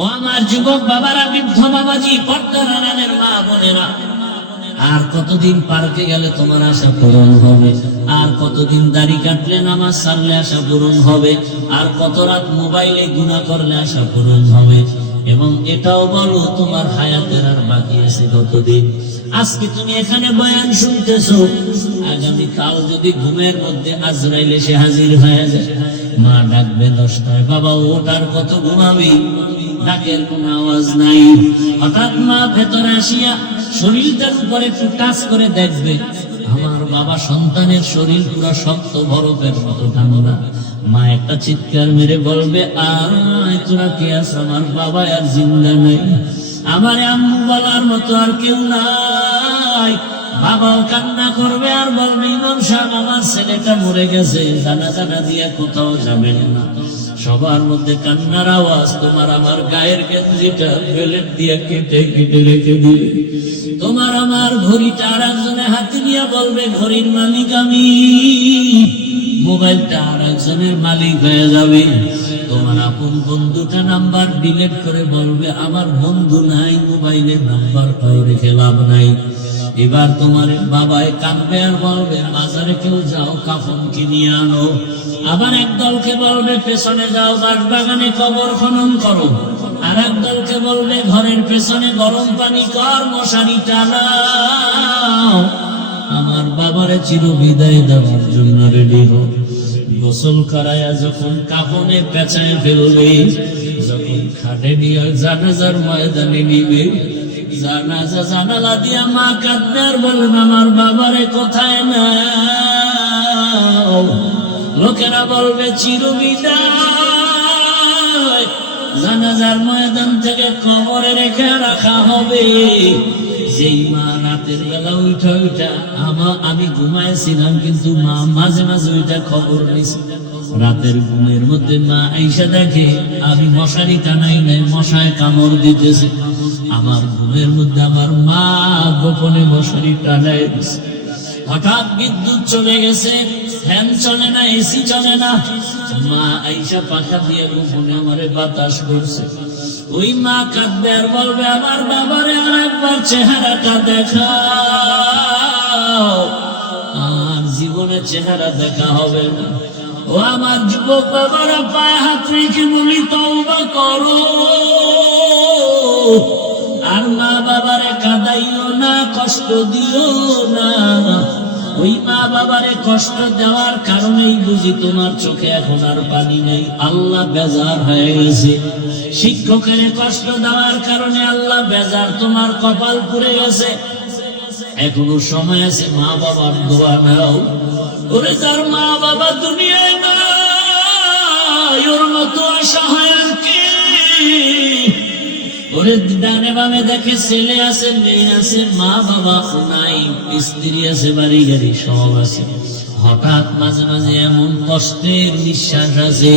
ও আমার যুবক বাবারা, বৃদ্ধ বাবাজি, পর্দার আড়ালের মা বোনেরা, আর কতদিন পার্কে গেলে তোমার আশা পূরণ হবে? আর কতদিন দাড়ি কাটলে নামাজ সারলে আশা পূরণ হবে? আর কত রাত মোবাইলে গুনাহ করলে আশা পূরণ হবে? এবং এটাও বলো, তোমার হায়াতের আর বাকি আছে কতদিন? আজকে তুমি এখানে বয়ান শুনতেছো, আগামী কাল যদি ঘুমের মধ্যে আজরাইল এসে হাজির হয়ে যায়, মা ডাকবে 10টায়, বাবা ওটার কত ঘুমাবি? ডাকের কোন আওয়াজ নাই। হঠাৎ মা ভেতরে আসিয়া শরীরটার উপরে একটু টাচ করে দেখবে, আমার বাবা সন্তানের শরীর পুরো শক্ত বরফের মতো ঠান্ডা। মা একটা চিৎকার মেরে বলবে, আয় তোরা কে আছ? আমার বাবা আর জিন্দা নাই, আমার আম্মু বলার মতো আর কেউ নাই। বাবাও কান্না করবে আর বলবে, ইমাম সাহেব আমার ছেলেটা মরে গেছে, জানা জানা দিয়া কোথাও যাবেন না। সবার মধ্যে কান্নার আওয়াজ। তোমার আমার গায়ের গেঞ্জিটা বেলেট দিয়ে কেটে কেটে রেখে দিবে। তোমার আমার ঘড়িটা আর একজনে হাতে নিয়ে বলবে, ঘড়ির মালিক আমি। মোবাইলটা আর একজনের মালিক হয়ে যাবে। তোমার আপন বন্ধুটা নাম্বার ডিলিট করে বলবে, আমার বন্ধু নাই, মোবাইলের নাম্বার পাই রেখে লাভ নাই। এবার তোমার বাবায় কাঁদবে আর বলবে, বাজারে কেউ যাও, কাফন কিনিয়ে আনো। আবার এক দলকে বলবে, পেছনে যাও, বাগানে কবর খনন করো। আর এক দলকে বলবে, ঘরের পেছনে গরম পানি কর, মশারি টানাও। আমার বাবারে চির বিদায় দেওয়ার জন্য রেডি হোক। গোসল করাইয়া যখন কাফনে পেঁচায় ফেলবে, যখন খাটে নিয়ে জানাজার ময়দানে নিবে, জানাজা জানালা দিয়া মা কাঁদবে আর বলবে, আমার বাবারে কোথায় নাও? লোকেরা বলবে, চির বিদায়। জানাজার ময়দান থেকে কবরে রেখে রাখা হবে। যেই মা রাতের বেলা উঠা উঠা, আমি ঘুমাইছিলাম কিন্তু মা মাঝে মাঝে ওইটা খবর নিছে। রাতের ঘুমের মধ্যে মা আইসা দেখে আমি মশারি টানাই নাই, মশায় কামড় দিতেছে। আমার ঘুমের মধ্যে আমার মা গোপনে মশারি টানাই দিছে। হঠাৎ বিদ্যুৎ চলে গেছে, ফ্যান চলে না, এসি চলে না। মা আইসা পাখা দিয়ে গোপনে আমারে বাতাস করছে। ওই মা কাঁদবে আর বলবে, আমার বাবারে আর একবার চেহারাটা দেখাও। আর জীবনে চেহারা দেখা হবে না। ও আমার যুবক বাবারা, পায়ে হাত রেখে বলি, তওবা করো। আর মা বাবারে কাঁদাইও না, কষ্ট দিও না। ওই মা বাবারে কষ্ট দেওয়ার কারণেই বুঝি তোমার চোখে এখন আর পানি নেই। আল্লাহ বেজার হয়ে গেছে। শিক্ষকের কষ্ট দেওয়ার কারণে আল্লাহ বেজার, তোমার কপাল পুড়ে গেছে। এখনো সময় আছে, মা বাবার দোয়া নাও। ওরে যার মা বাবা দুনিয়ায় নাই, ওর মতো অসহায় কে? ওরে ডানে বামে দেখে ছেলে আছে, মেয়ে আছে, মা বাবা নাই, স্ত্রী আছে, বাড়ি গাড়ি সব আছে। হঠাৎ মাঝে মাঝে এমন কষ্টের নিঃশ্বাস আছে,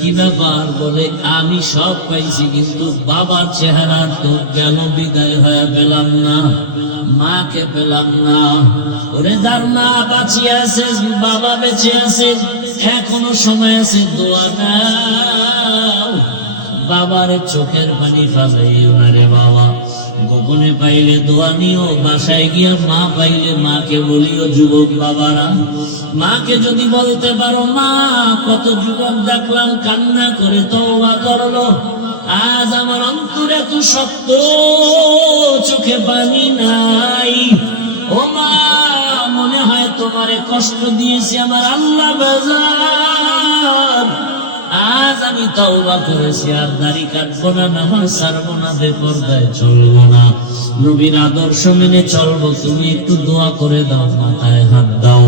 কি ব্যাপার? বলে, আমি সব পাইছি কিন্তু বাবার চেহারা তো গেল, বিদায় হয়ে পেলাম না, মাকে পেলাম না। ওরে যার মা বাঁচিয়ে আছে, বাবা বেঁচে আছে, এখনো সময় আছে, দোয়া নাও। বাবারে চোখের পানি ফালাইও না রে বাবা। গোপনে পাইলে দোয়া নিও, বাসায় গিয়া মা পাইলে মাকে বলিও। যুবক বাবারা, মাকে যদি বলতে পারো, মা, কত যুবক দেখলাম কান্না করে তওবা করলো, আজ আমার অন্তরে এত শক্ত, চোখে পানি নাই। ও মা, মনে হয় তোমারে কষ্ট দিয়েছি, আমার আল্লাহ বেজার। আজ আমি তওবা করেছি, আর দাড়ি কাটবো না, নামাজ ছাড়বো না, বেপরদায় চলবো না, নবীর আদর্শ মেনে চলবো। তুমি একটু দোয়া করে দাও, মাথায় হাত দাও।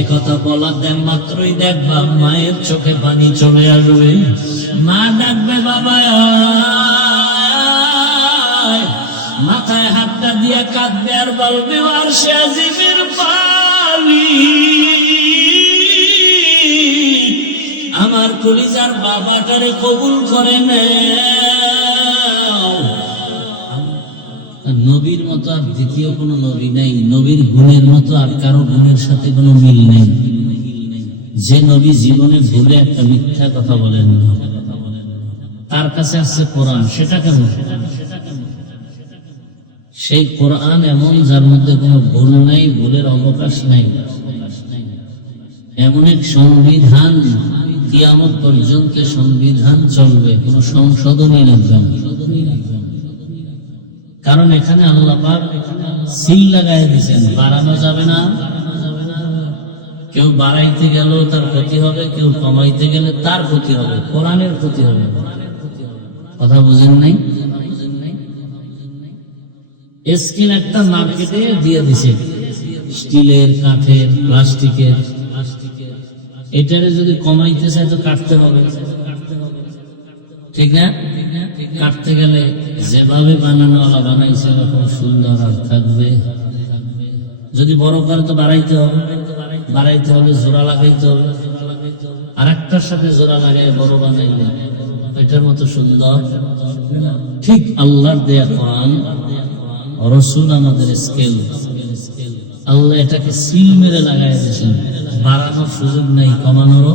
একথা বলা দেন মাত্রই দেখবা মায়ের চোখে পানি চলে আসবে। মা ডাকবে, বাবা আয়। মাথায় হাতটা দিয়ে কাঁদবে আর বলবে, আরশে আজিমের পানি, আমার কলিজার বাবাটারে কবুল করে নাও। নবীর মতো আর দ্বিতীয় কোনো নবী নাই, নবীর গুণের মতো আর কারো গুণের সাথে কোনো মিল নেই। যে নবী জীবনে ভুলে একটা মিথ্যা কথা বলেন না, তার কাছে আসছে কোরআন, সেটা কেমন? সেই কোরআন এমন যার মধ্যে কোনো ভুল নাই, ভুলের অবকাশ নাই, এমন এক সংবিধান, কিয়ামত পর্যন্ত সংবিধান চলবে, কোন সংশোধনী লাগবে না। কারণ এখানে আল্লাহ পাক সিল লাগাই দিয়েছেন, বাড়ানো যাবে না। কেউ বাড়াইতে গেল তার ক্ষতি হবে, কেউ কমাইতে গেলে তার ক্ষতি হবে, কোরআনের ক্ষতি হবে। কথা বুঝেন নাই? স্কিন একটা মার্কেটে দিয়ে দিছে, স্টিলের, কাঠের, প্লাস্টিকের। এটারে যদি কমাইতে চায় তো কাটতে হবে, ঠিক না? কাটতে গেলে যেভাবে বানানোওয়ালা বানাইছে এরকম সুন্দর আর থাকবে। যদি বড় করে তো বাড়াইতে হবে, বাড়াইতে হলে জোড়া লাগাইতে হবে, আর একটার সাথে জোড়া লাগাই বড় বানাইলে এটার মতো সুন্দর। ঠিক আল্লাহর দেয়া কোরআন, রাসূল আমাদের স্কেল, আল্লাহ এটাকে সিল মেরে লাগাই দিয়েছেন, বাড়ানোর সুযোগ নাই, কমানোরও।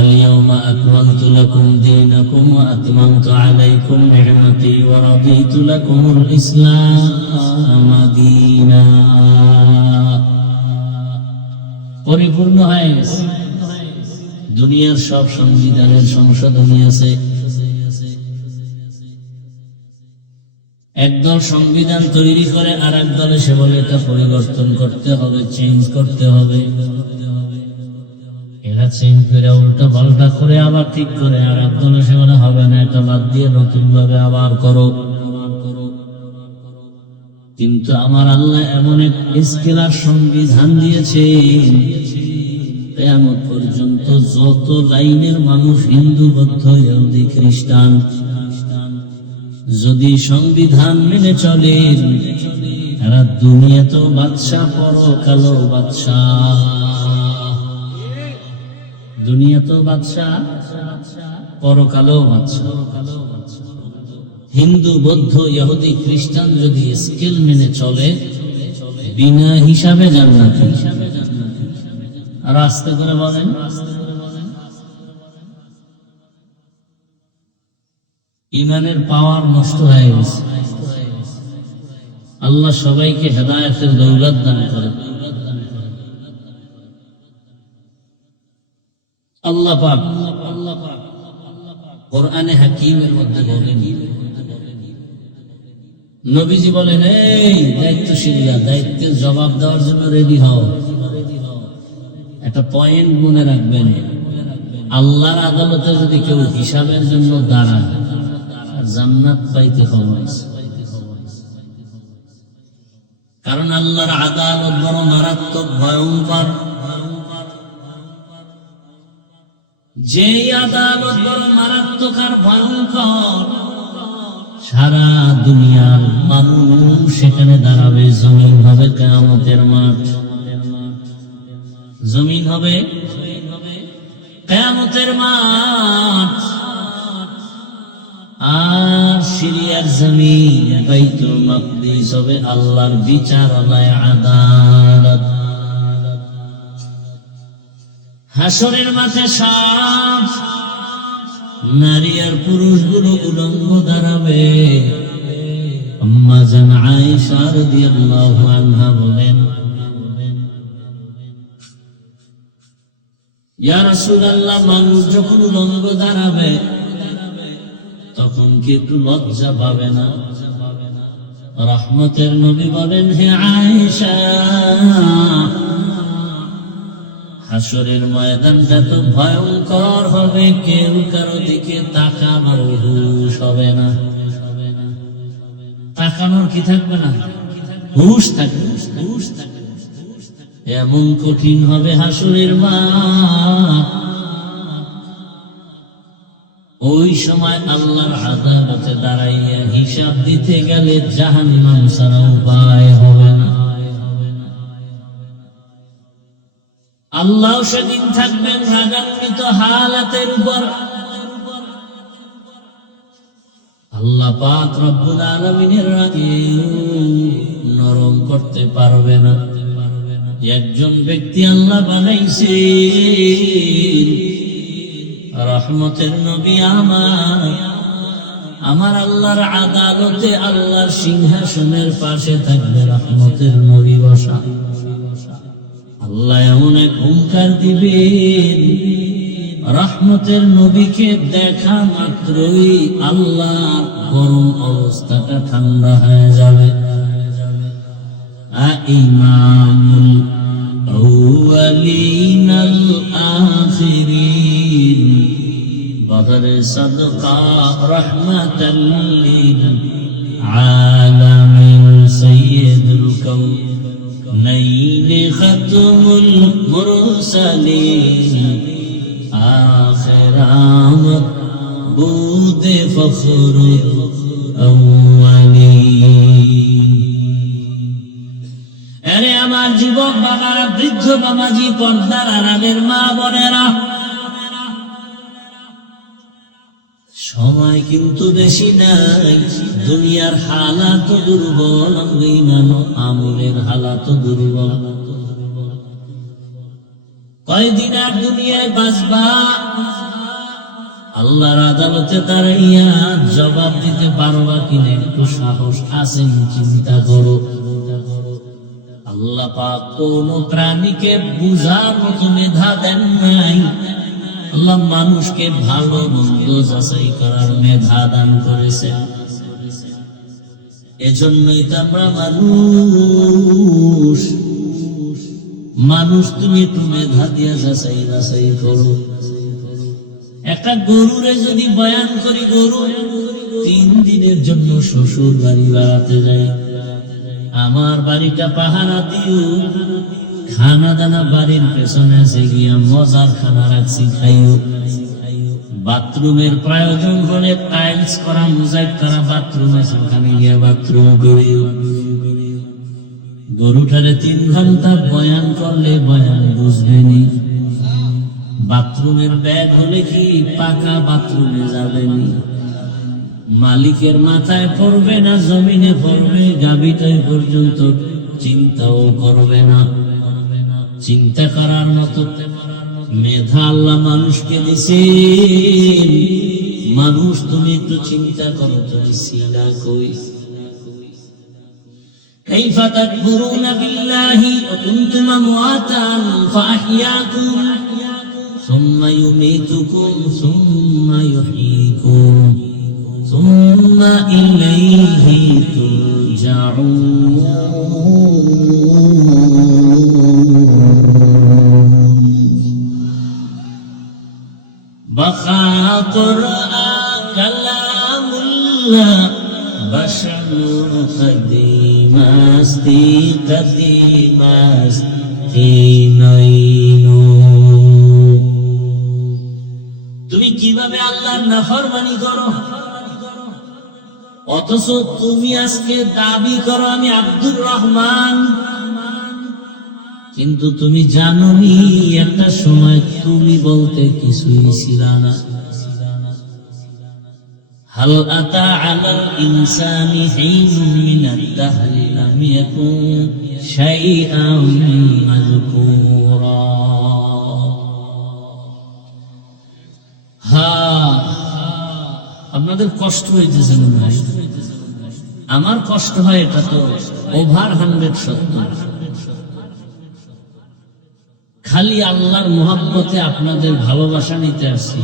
اليوم أكملت لكم دينكم وأتممت عليكم نعمتي ورضيت لكم الإسلام دينا। পরিপূর্ণ হয়ে গেছে। দুনিয়ার সব সংবিধানের সংশোধনী আছে। একদল সংবিধান তৈরি করে আর এক দলে সে বলে এটা পরিবর্তন করতে হবে, চেঞ্জ করতে হবে। এরা চেঞ্জ করে উল্টা পাল্টা করে আবার ঠিক করে, আর এক দলে সে বলে হবে না, এটা বাদ দিয়ে নতুন ভাবে আবার করো। কিন্তু আমার আল্লাহ এমন এক স্কেলার সংবিধান দিয়েছেন, কিয়ামত পর্যন্ত যত লাইনের মানুষ, হিন্দু, বৌদ্ধ, ইহুদি, খ্রিস্টান, যদি সংবিধান মেনে চলে, এরা দুনিয়াতেও বাদশা, পরকালেও বাদশা। দুনিয়াতেও বাদশা, পরকালেও বাদশা। হিন্দু, বৌদ্ধ, ইহুদি, খ্রিস্টান যদি স্কেল মেনে চলে, বিনা হিসাবে জান্নাতি। আর আস্তে করে বলেন, ইমানের পাওয়ার নষ্ট হয়ে গেছে। আল্লাহ সবাইকে হেদায়েতের দৌলত দান করেন। আল্লাহ পাক কোরআনে হাকিমের মধ্যে বলেন, নবীজি বলেন, এই দায়িত্বশীলরা, দায়িত্বের জবাব দেওয়ার জন্য রেডি হও। একটা পয়েন্ট মনে রাখবেন, আল্লাহর আদালতে যদি কেউ হিসাবের জন্য দাঁড়ায়, জান্নাত পাইতে হবে। কারণ আল্লাহর আদালত বড় মারাত্মক, ভয়ঙ্কর। যে আদালত বড় মারাত্মক আর ভয়ঙ্কর, সারা দুনিয়ার মানুষ সেখানে দাঁড়াবে। জমিন হবে কিয়ামতের মাঠ, জমিন হবে কিয়ামতের মাঠ। আর সিরিয়ার জমিন, বাইতুল মাকদিস হবে আল্লাহর বিচারালয়, আদালত। হাসরের মাঠে সব নারী আর পুরুষগুলো উলঙ্গ দাঁড়াবে। আম্মা জান আয়েশা রাদিয়াল্লাহু আনহা বলেন, ইয়া রাসূলুল্লাহ, মানুষ যখন উলঙ্গ দাঁড়াবে তখন কি একটু লজ্জা পাবে না? রহমতের নবী বলেন, হে আয়েশা, হাসরের ময়দানটা তো ভয়ঙ্কর হবে, কেউ কারো দিকে তাকানোর হুঁশ হবে না। তাকানোর কি থাকবে না? হুঁশ থাকবে। এমন কঠিন হবে হাসরের মাঠ। ওই সময় আল্লাহর আদালতে দাঁড়াইয়া হিসাব দিতে গেলে জাহান্নাম ছাড়া উপায় হবে না। আল্লাহ সেদিন থাকবেন রাগান্বিত হালাতের উপর। আল্লাহ পাক রব্বুল আলামিনের রাগে নরম করতে পারবে না। একজন ব্যক্তি আল্লাহ বানাইছে রহমতের নবী আমার আল্লাহর আদালতে আল্লাহর সিংহাসনের পাশে থাকবে রহমতের নবী বসা। আল্লাহ এমন এক হুঙ্কার দিবেন, রহমতের নবীকে দেখা মাত্রই আল্লাহ গরম অবস্থাটা ঠান্ডা হয়ে যাবে। ইমামুল আউয়ালিন আল আখিরিন বদর সাদকা রাহমাতাল লিল আলামিন সাইয়্যিদুল কাউনাইন খাতমুল মুরসালিন আখিরাম বুদে ফখরুল আউয়ালিন। আরে আমার যুবক বাবারা, বৃদ্ধ বাবাজি, পর্দার আড়ালের মা বোনেরা, সময় কিন্তু বেশি নাই। দুনিয়ার হালাত দুর্বল, ইমান আমলের হালাত দুর্বল। কয়দিন আর দুনিয়ায় বাঁচবা? আল্লাহর আদালতে দাঁড়াইয়া জবাব দিতে পারবা কিনা একটু সাহস আছে? চিন্তা করো। আল্লাহ পাক কোন প্রাণীকে বুঝার মতো মেধা দেন নাই। আল্লাহ মানুষকে ভালো মন্দ যাচাই করার মেধা দান করেছে। এজন্যই তো আমরা মানুষ। তুমি একটু মেধা দিয়া যাচাই করো। একটা গরুরে যদি বয়ান করি, গরু 3 দিনের জন্য শ্বশুর বাড়ি বেড়াতে যায়। আমার বাড়িটা পাহারা দিও, খানা দানা বাড়ির পেছনে আছে গিয়া মজার খানা রাখছি, খাইও। বাথরুমের প্রয়োজন হলে টাইলস করা, মোজাইক করা বাথরুম আছে, ওখানে গিয়া বাথরুম করিও। গরুটারে 3 ঘন্টা বয়ান করলে বয়ান বুঝবেনি। বাথরুমের ব্যাগ হলে কি পাকা বাথরুমে যাবেনি। মালিকের মাথায় পড়বে না, জমিনে পড়বে, গাভীটাই পর্যন্ত চিন্তাও করবে না। চিন্তা করার মতো মেধা আল্লাহ মানুষকে দিছে। মানুষ, তুমি একটু চিন্তা করো, তুমি সিনা কই? কাইফা তাকফুরুনা বিল্লাহি ওয়া কুনতুম আমওয়াতান ফাআহইয়াকুম সুম্মা ইউমীতুকুম সুম্মা ইউহয়ীকুম সুম্মা ইলাইহি তুরজাউন। বাকা কুরআন কালামুল্লাহ বাশরুল কদিমাস্তি কদিমাস্তি নইনু। তুমি কিভাবে আল্লাহর নাফরমানি করো, অথচ তুমি আজকে দাবি করো আমি আব্দুর রহমান। কিন্তু তুমি জানো নি একটা সময় তুমি বলতে কিছুই ছিল না। হাল আতা আলাল ইনসানি হিনুন মিনাদ দাহরি লাম ইয়াকুন শাইআন মাযকুরা। আপনাদের কষ্ট হইতেছে না? আমার কষ্ট হয়, এটা তো ওভার 100 সত্য। খালি আল্লাহর মুহাব্বতে আপনাদের ভালোবাসা নিতে আসছি।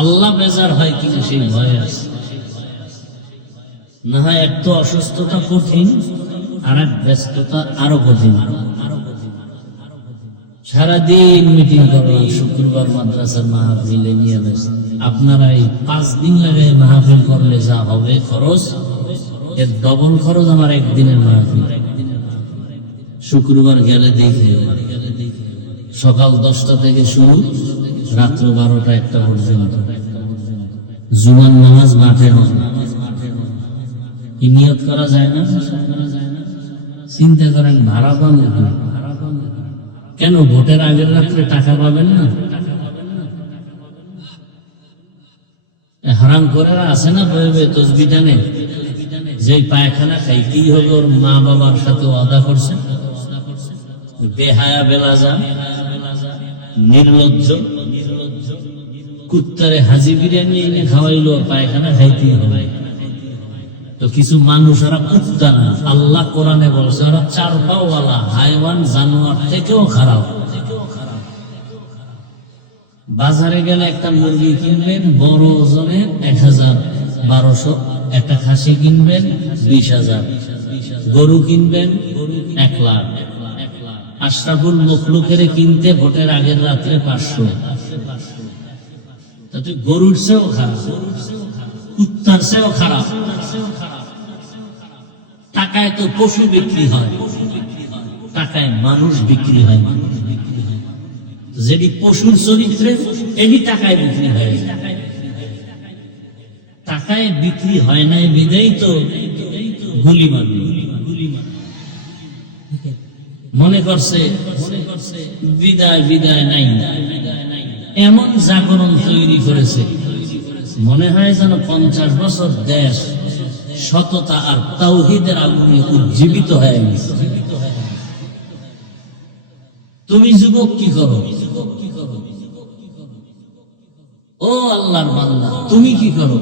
আল্লাহ বেজার হয় কিনা সেই ভয়ে আছে। না হয় এক তো অসুস্থতা কঠিন, আর এক ব্যস্ততা আরো কঠিন। সারাদিন মিটিং করলাম, শুক্রবার মাদ্রাসার মাহফিলে নিয়ে গেছে। আপনারা এই 5 দিন লাগে মাহফিল করলে যা হবে খরচ, এর ডবল খরচ আমার একদিনের মাহফিল। শুক্রবার গেলে দেখে সকাল 10টা থেকে শুরু, রাত্র 12টা-1টা পর্যন্ত। জুমার নামাজ মাঠে হয়, কি নিয়ত করা যায় না? চিন্তা করেন, ভাড়া পান কেন? ভোটের আগের রাত্রে টাকা পাবেন না? হারাম করে আছে না তসবি টানে, যে পায়খানা খাইতেই হবে, ওর মা বাবার সাথে ওয়াদা করছে। বেহায়া বেলাজা, নির্লজ্জ, কুত্তারে হাজি বিরিয়ানি এনে খাওয়াইলো, পায়খানা খাইতে হবে। তো কিছু মানুষ ওরা কুত্তা না, আল্লাহ কোরআনে বলছে ওরা চার পাওয়ালা হাইওয়ান, জানোয়ার থেকেও খারাপ। বাজারে গেলে একটা মুরগি কিনবেন বড় ওজনের ১,১২০০, একটা খাসি কিনবেন ২০,০০০, গরু কিনবেন ১,০০,০০০। আশরাফুল মখলুকের কিনতে ভোটের আগের রাত্রে ৫০০। তুই গরুর চেয়েও খারাপ, কুত্তার চেয়েও খারাপ। টাকায় তো পশু বিক্রি হয়, টাকায় মানুষ বিক্রি হয়। যেটি পশুর চরিত্রে এটি টাকায় বিক্রি হয়। টাকায় বিক্রি হয় নাই বিদেই তো গুলি মারল। মনে করছে বিদায় বিদায় নাই, এমন জাগরণ তৈরি করেছে মনে হয় যেন ৫০ বছর দেশ সততা আর তাওহীদের আগুনে উজ্জীবিত হয়ে গেছে। তুমি যুবক কি করো? ও আল্লাহর বান্দা, তুমি কি করো?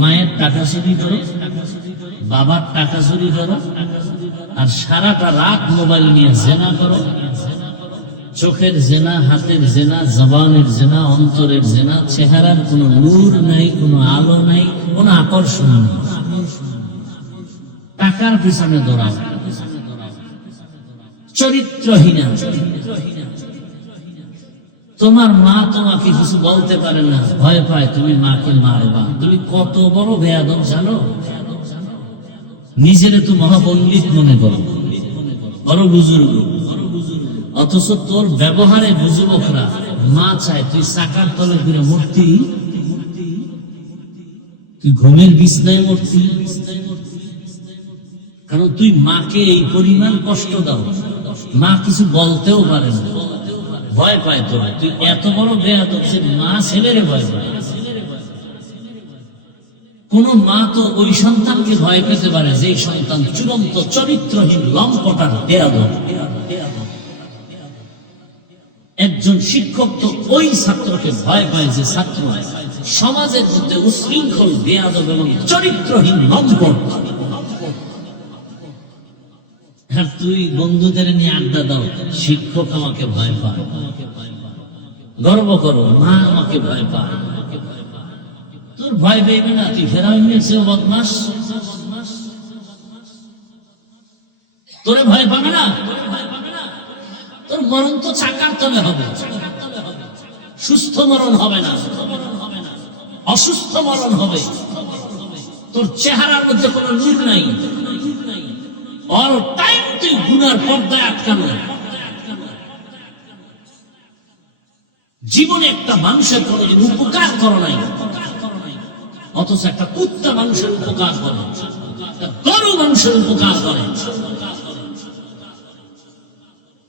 মায়ের টাকা চুরি করো, বাবার টাকা চুরি করো, আর সারাটা রাত মোবাইল নিয়ে জেনা করো। চোখের জেনা, হাতের জেনা, জবানের জেনা, অন্তরের জেনা। চেহারার কোনো নূর নাই, কোনো আলো নাই, কোনো আকর্ষণ নেই। টাকার পিছনে দৌড়াও, চরিত্রহীনা। তোমার মা তোমাকে কিছু বলতে পারে না, ভয় পায় তুমি মাকে মারবা। তুমি কত বড় বেয়াদব জানো? নিজেরে তো মহাপণ্ডিত মনে করো, বড় বুজুর্গ, অথচ তোর ব্যবহারে বুজুর্গরা মা চায় তুই চাকার তলে ঘুরে মূর্তি, তুই ঘুমের বিছনায় মূর্তি। কারণ তুই মাকে এই পরিমাণ কষ্ট দাও, মা কিছু বলতেও পারে না, ভয় পায় তোরা। তুই এত বড় বেয়াদব যে মা ছেলেরে ভয় পায়। কোন মা তো ওই সন্তানকে ভয় পেতে পারে যে সন্তান চূড়ান্ত চরিত্রহীন, লম্পট আর বেয়াদব। একজন শিক্ষক তো ওই ছাত্রকে ভয় পায় যে ছাত্র সমাজের মধ্যে উশৃঙ্খল, বেয়াদব এবং চরিত্রহীন, লম্পট। আর তুই বন্ধুদের নিয়ে আড্ডা দাও, শিক্ষক আমাকে ভয় পায়। গর্ব করো, মা আমাকে ভয় পায়। তোর ভয় পেয়ে না, তুই ফেরাউনের চেয়েও বদমাস। তোরে ভয় পাবে না, তোর মরণ তো চাকার তলে হবে। সুস্থ মরণ হবে না, অসুস্থ মরণ হবে। তোর চেহারার মধ্যে কোনো নূর নাই, অল টাইম তুই গুনার পর্দায় আটকানো। জীবনে একটা মানুষের কোনোদিন উপকার করো নাই, অথচ একটা কুত্তা মানুষের উপকার করে, গরু মানুষের উপকার করে।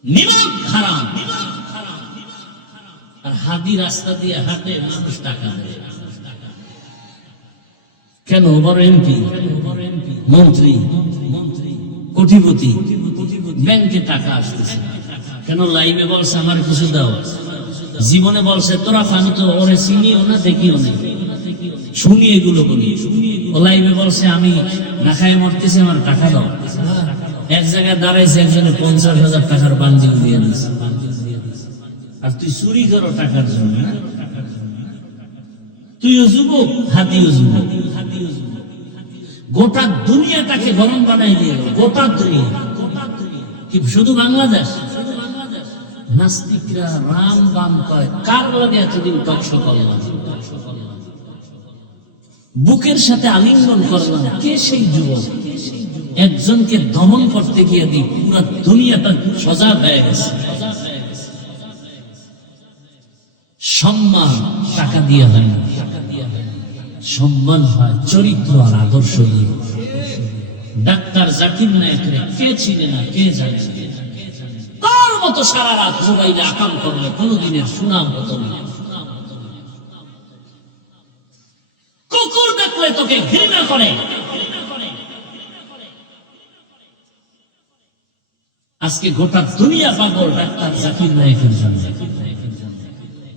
নিমক হারাম। আর হাদি রাস্তা দিয়ে হাঁটে, মানুষ টাকা দেয় কেন? বড় এমপি, মন্ত্রী, কোটিপতি, ব্যাংকে টাকা আসতেছে কেন? লাইভে বলছে আমার কিছু দাও। জীবনে বলছে তোরা, আমি তো ওরে চিনিও না, দেখিও না, শুনি এগুলো বলি। ও লাইভে বলছে আমি না খাই মরতেছি, আমার টাকা দাও। এক জায়গায় দাঁড়াইছে, একজনে ৫০,০০০ টাকার বান্ডিল দিয়ে দিচ্ছে। আর তুই চুরি করো টাকার জন্য না? তুইও যুবক, হাতিও যুবক। গোটা দুনিয়াটাকে গরম বানাই দিয়ে, গোটা দুনিয়া। কি শুধু বাংলাদেশ? নাস্তিকরা রাম বাম কয়, কার লাগে এতদিন ধ্বংস করলাম? বুকের সাথে আলিঙ্গন করলাম, কে সেই যুবক? একজনকে দমন করতে গিয়ে দিই পুরো দুনিয়াটা সজাগ হয়ে গেছে। সম্মান টাকা দিয়ে হয় না, সম্মান হয় চরিত্র আর আদর্শ দিয়ে। ডাক্তার জাকির নায়েকরে কে চিনে না, কে জানে? তার মতো সারা রাত মোবাইলে আকাম করলে কোনদিনের সুনাম হতো না। কুকুর দেখলে তোকে ঘৃণা করে। আজকে গোটা দুনিয়া পাগল ডাক্তার জাকির নায়েকের জন্য।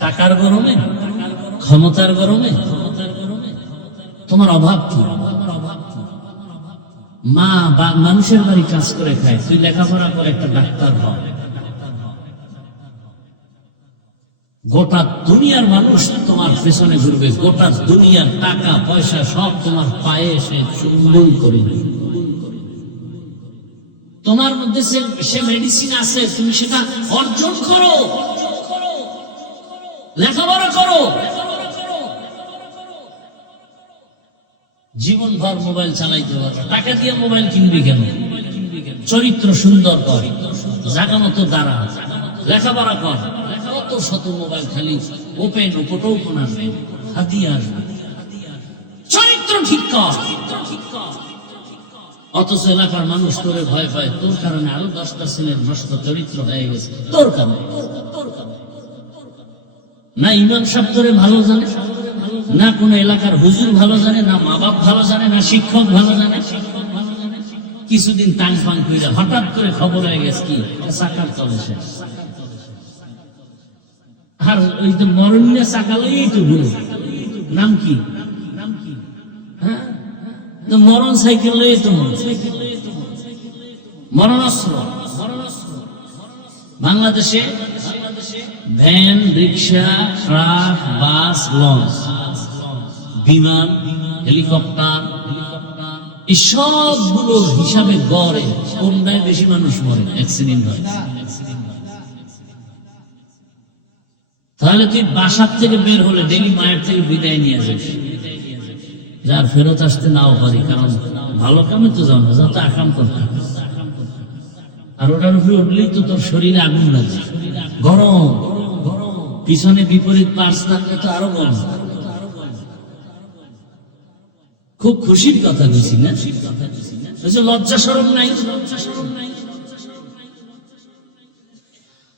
টাকার গরমে ক্ষমতার গরমে তোমার অভাব কি? মা বা মানুষের বাড়ি কাজ করে খায়, তুই লেখাপড়া করে একটা ডাক্তার হ। গোটা দুনিয়ার মানুষ তোমার পেছনে ঘুরবে, গোটা দুনিয়ার টাকা পয়সা সব তোমার পায়ে এসে চুম্বন করে। তোমার মধ্যে সে মেডিসিন আছে, তুমি সেটা অর্জন করো, লেখাপড়া করো। জীবনভর মোবাইল চালাইতে পারো, টাকা দিয়ে মোবাইল কিনবি কেন? চরিত্র সুন্দর কর, জাগা মতো দাঁড়া, লেখাপড়া কর। কত শত মোবাইল খালি ওপেন ওপেন আসবে, হাতিয়ে আসবে। চরিত্র ঠিক কর। অথচ এলাকার মানুষ তোরে ভয় পায়, তোর কারণে আরো 10টা ছেলের নষ্ট চরিত্র হয়ে গেছে, তোর কারণে। না ইমাম সাহেব তোরে ভালো জানে, না কোন এলাকার হুজুর ভালো জানে, না মা বাপ ভালো জানে, না শিক্ষক ভালো জানে। কিছুদিন টাং ফাং কইরা হঠাৎ করে খবর হয়ে গেছে কি চাকার তলে শেষ। আর ওই তো মরণে চাকালেই তো ভুল, নাম কি? হ্যাঁ, মরণ সাইকেল তো মরণাস্ত্র। বাংলাদেশে ভ্যান, রিক্সা, ট্রাক, বাস, লঞ্চ, বিমান, হেলিকপ্টার, এই সবগুলোর হিসাবে গড়ে কোনটায় বেশি মানুষ মরে, অ্যাক্সিডেন্ট হয়। তাহলে তুই বাসার থেকে বের হলে ডেলি মায়ের থেকে বিদায় নিয়ে যাস, যার ফেরত আসতে নাও পারি, কারণ ভালো কামে তো যাও না, যা তো আকাম করতে। আর ওটার উপরে উঠলেই তো তোর শরীরে আগুন লাগে, গরম। পিছনে বিপরীত পার্স থাকলে তো আরো গরম। খুব খুশির কথা দিছি না? লজ্জা শরম নাই।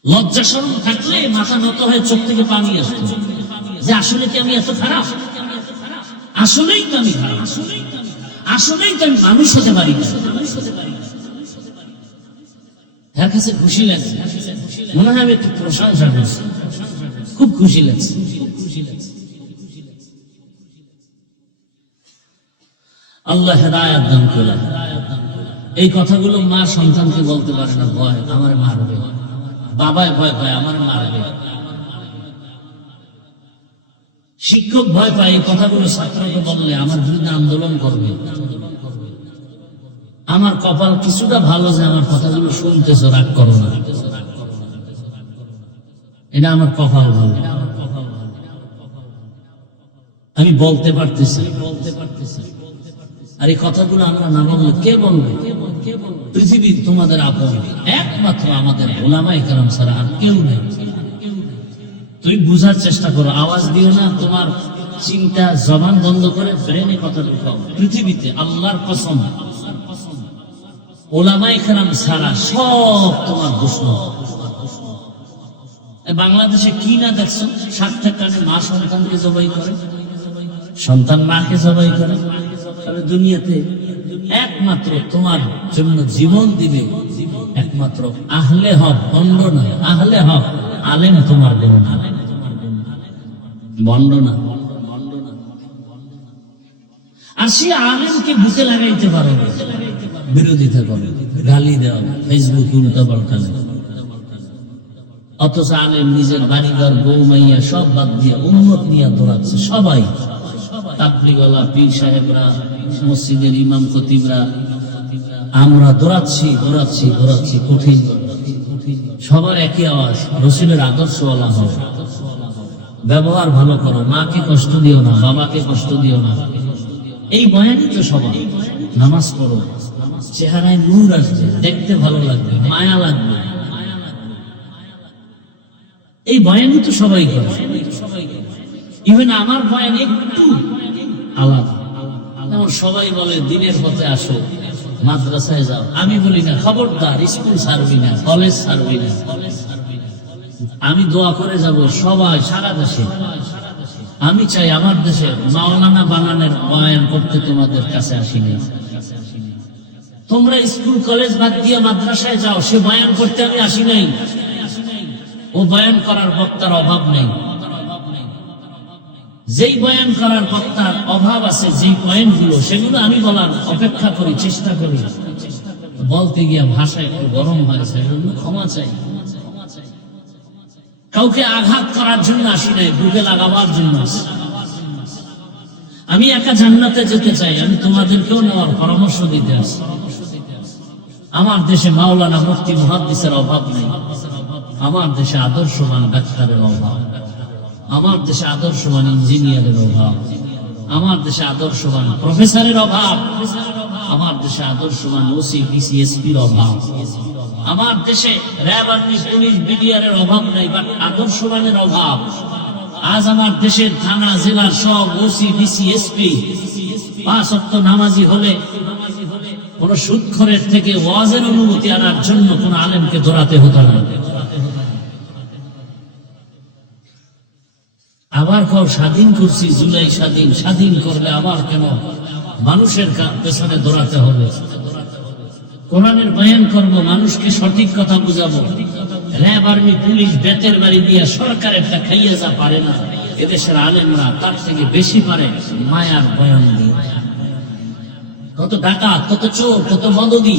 লজ্জা শরম থাকলে মাথা নত হয়ে চোখ থেকে পানি আসতো, যে আসলে কি আমি এত খারাপ? আসলেই তো আমি খারাপ, আসলেই তো আমি মানুষ হতে পারি না। এর কাছে খুশি লাগছে, মনে হয় আমি একটু প্রশংসা করছি, খুব খুশি লাগছে। আল্লাহ হেদায়েত দান করেন। এই কথাগুলো মা সন্তানকে বলতে পারে না, ভয় আমার মারবে, বাবায় ভয় পায় আমার মারবে, শিক্ষক ভয় পায় এই কথাগুলো ছাত্রকে বললে আমার বিরুদ্ধে আন্দোলন করবে। আমার কপাল কিছুটা ভালো যে আমার কথাগুলো শুনতেছ, রাগ করো না, এটা আমার কপাল ভালো, আমি বলতে পারতেছি। আর এই কথাগুলো আমরা না বললে কে বলবে? পৃথিবীর তোমাদের আপন একমাত্র আমাদের ওলামায়ে কেরাম ছাড়া আর কেউ নেই। তুমি বুঝার চেষ্টা করো, আওয়াজ দিও না, তোমার চিন্তা জবান বন্ধ করে ব্রেনে কথা ঢুকাও। পৃথিবীতে আল্লাহর কসম ওলামায়ে কেরাম ছাড়া সব তোমার দুশমন। বাংলাদেশে কি না দেখছো? স্বার্থের কারণে মা সন্তানকে জবাই করে, সন্তান মাকে জবাই করে। দুনিয়াতে একমাত্র তোমার জন্য জীবন দিবে একমাত্র আহলে হক, বন্ড না। আহলে হক আলেম তোমার বন্ড না। আর সে আলেমকে বুঝে লাগাইতে পারো না, বিরোধিতা করে, গালি দেওয়া, ফেসবুক উল্টা পাল্টা। অথচ আলেম নিজের বাড়িঘর, বউ মাইয়া সব বাদ দিয়ে উম্মত নিয়ে দৌড়াচ্ছে। সবাই তাবলীগওয়ালা, পীর সাহেবরা, মসজিদের ইমাম খতিবরা, আমরা দৌড়াচ্ছি কঠিন। সবার একই আওয়াজ, রাসূলের আদর্শওয়ালা হও, ব্যবহার ভালো করো, মাকে কষ্ট দিও না, বাবাকে কষ্ট দিও না। এই বয়ানই তো সবাই। নামাজ পড়ো, চেহারায় নূর আসবে, দেখতে ভালো লাগবে, মায়া লাগবে। এই বয়ানই তো সবাই করে। ইভেন আমার বয়ান একটু আলাদা। যেমন সবাই বলে দিনের পথে আসো, মাদ্রাসায় যাও, আমি বলি না খবরদার স্কুল ছাড়বি না, কলেজ ছাড়বি না। আমি দোয়া করে যাব সবাই সারা দেশে। আমি চাই আমার দেশে মাওলানা বানানের বয়ান করতে তোমাদের কাছে আসিনি। তোমরা স্কুল কলেজ বাদ দিয়ে মাদ্রাসায় যাও, সে বয়ান করতে আমি আসি নাই। ও বয়ান করার বক্তার অভাব নেই। যেই বয়ান করার বক্তার অভাব আছে, যেই পয়েন্টগুলো, সেগুলো আমি বলার অপেক্ষা করি, চেষ্টা করি। বলতে গিয়ে ভাষা একটু গরম হয়, সেজন্য ক্ষমা চাই। কাউকে আঘাত করার জন্য আসি নাই, বুকে লাগাবার জন্য আসি। আমি একা জান্নাতে যেতে চাই, আমি তোমাদেরকেও নেওয়ার পরামর্শ দিতে আসি। আমার দেশে মাওলানা মুফতি মুহাদ্দিসের অভাব নেই, আমার দেশে আদর্শবান ডাক্তারের অভাব, আমার দেশে আদর্শবান ইঞ্জিনিয়ারের অভাব, আমার দেশে আদর্শবান প্রফেসরের অভাব, আমার দেশে আদর্শবান ওসি ডিসি এসপির অভাব, আমার দেশে র্যাব আর্মি পুলিশ বিডিআরের অভাব নাই, বাট আদর্শবানের অভাব। আজ আমার দেশের থানা জেলার সব ওসি ডিসি এসপি 5 ওয়াক্ত নামাজি হলে কোন সুদখোরের থেকে ওয়াজের অনুমতি আনার জন্য কোন আলেমকে দৌড়াতে হতো না। আবার কেউ স্বাধীন করছি, জুলাই স্বাধীন, স্বাধীন করলে আবার কেন মানুষের পেছনে দৌড়াতে হবে? কোরআনের বয়ান করব, মানুষকে সঠিক কথা বুঝাবো। র্যাব আর্মি পুলিশ বেতের বাড়ি দিয়ে সরকারেরটা খাইয়ে যা পারে না, এদেশের আলেমরা তার থেকে বেশি পারে মায়ার বয়ান দিয়ে। কত ডাকাত, কত চোর, কত মদদি,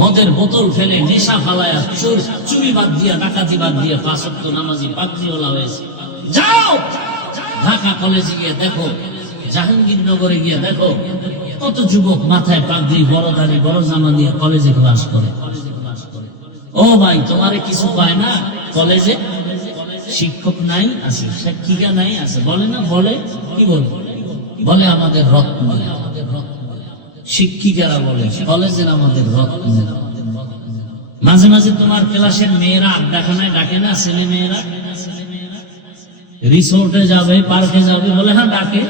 মদের বোতল ফেলে নেশা ফালায়া চুরি বাদ দিয়া, ডাকাতি বাদ দিয়া 5 ওয়াক্ত নামাজি পাগড়িওয়ালা হয়েছে। যাও ঢাকা কলেজে গিয়ে দেখো, জাহাঙ্গীরনগরে গিয়ে দেখো, কত যুবক মাথায় পাগড়ি, বড় দাড়ি, বড় জামা দিয়ে কলেজে ক্লাস করে। ও ভাই, তোমারে কিছু পায় না কলেজে? শিক্ষক নাই আছে, শিক্ষিকা নাই আছে, বলে না? বলে কি বলে আমাদের রত্ন। শিক্ষিকারা বলে কলেজের আমাদের রত্ন। মাঝে মাঝে তোমার ক্লাসের মেয়েরা আড্ডাখানায় ডাকে না, ছেলে মেয়েরা রিসোর্টে যাবে, পার্কে যাবে, বলে হ্যাঁ ডাকে।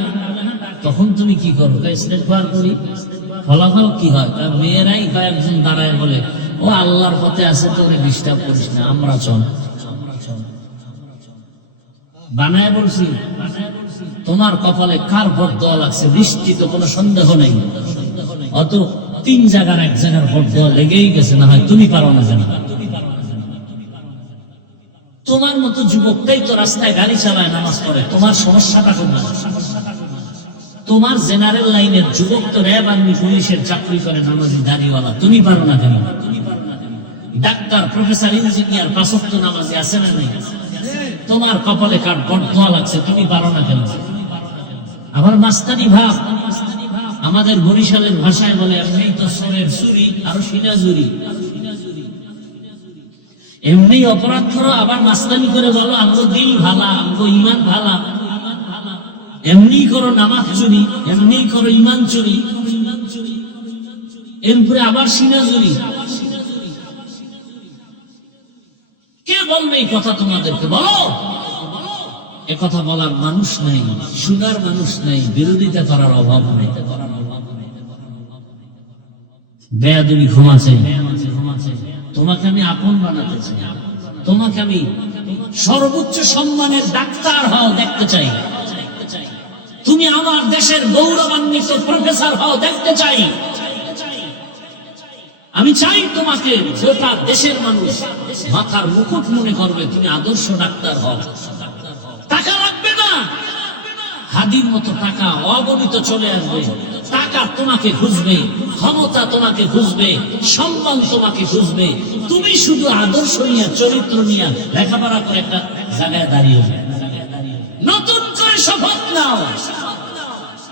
তখন তুমি কি করো? ইস্তেগফার করি। ফলাফল কি হয়? তার মেয়েরাই কয়েকজন দাঁড়ায় বলে, ও আল্লাহর পথে আছে, তোরে ডিস্টার্ব করিস না, আমরা চল। বানায় বলছি, তোমার কপালে কার ভোট দেওয়া লাগছে বৃষ্টি তো কোনো সন্দেহ নেই, অত 3 জায়গার 1 জায়গার ভোট দেওয়া লেগেই গেছে। না হয় তুমি পারো না কেন? তোমার মতো যুবকটাই তো রাস্তায় গাড়ি চালায়, নামাজ পড়ে, তোমার সমস্যাটা কোথায়? তোমার জেনারেল লাইনের যুবক তো র্যাব আর্মি পুলিশের চাকরি করে, নামাজি দাড়িওয়ালা, তুমি পারো না কেন? ডাক্তার, প্রফেসর, ইঞ্জিনিয়ার 5 ওয়াক্ত নামাজি আছে না নাই? তোমার কপালে কার ভোট দেওয়া লাগছে, তুমি পারো না কেন? আবার মাস্তানি ভাব, আমাদের বরিশালের ভাষায় বলে, এমনি তো সরের চুরি আর সিনাজুরি। এমনি অপরাধ করো, আবার মাস্তানি করে বলো আমগো দিল ভালা, আমগো ইমান ভালা। এমনি করো নামাজ চুরি, এমনি করো ইমান চুরি, এরপরে আবার সিনাজুরি। কে বলবে এই কথা তোমাদেরকে? বলো। এ কথা বলার মানুষ নাই, শোনার মানুষ নাই, বিরোধিতা করার অভাব নাই। বেয়াদবি ক্ষমা চাই। তোমাকে আমি আপন বানাতে চাই, তোমাকে আমি সর্বোচ্চ সম্মানের ডাক্তার হও দেখতে চাই, তুমি আমার দেশের গৌরবান্বিত প্রফেসর হও দেখতে চাই। আমি চাই তোমাকে গোটা দেশের মানুষ মাথার মুকুট মনে করবে, তুমি আদর্শ ডাক্তার হও। টাকা লাগবে না, হাদির মতো টাকা অগণিত চলে আসবে। টাকা তোমাকে খুঁজবে, ক্ষমতা তোমাকে খুঁজবে, সম্মান তোমাকে খুঁজবে। তুমি শুধু আদর্শ নিয়ে, চরিত্র নিয়ে লেখাপড়া করে একটা জায়গায় দাঁড়িয়ে নতুন করে শপথ নাও,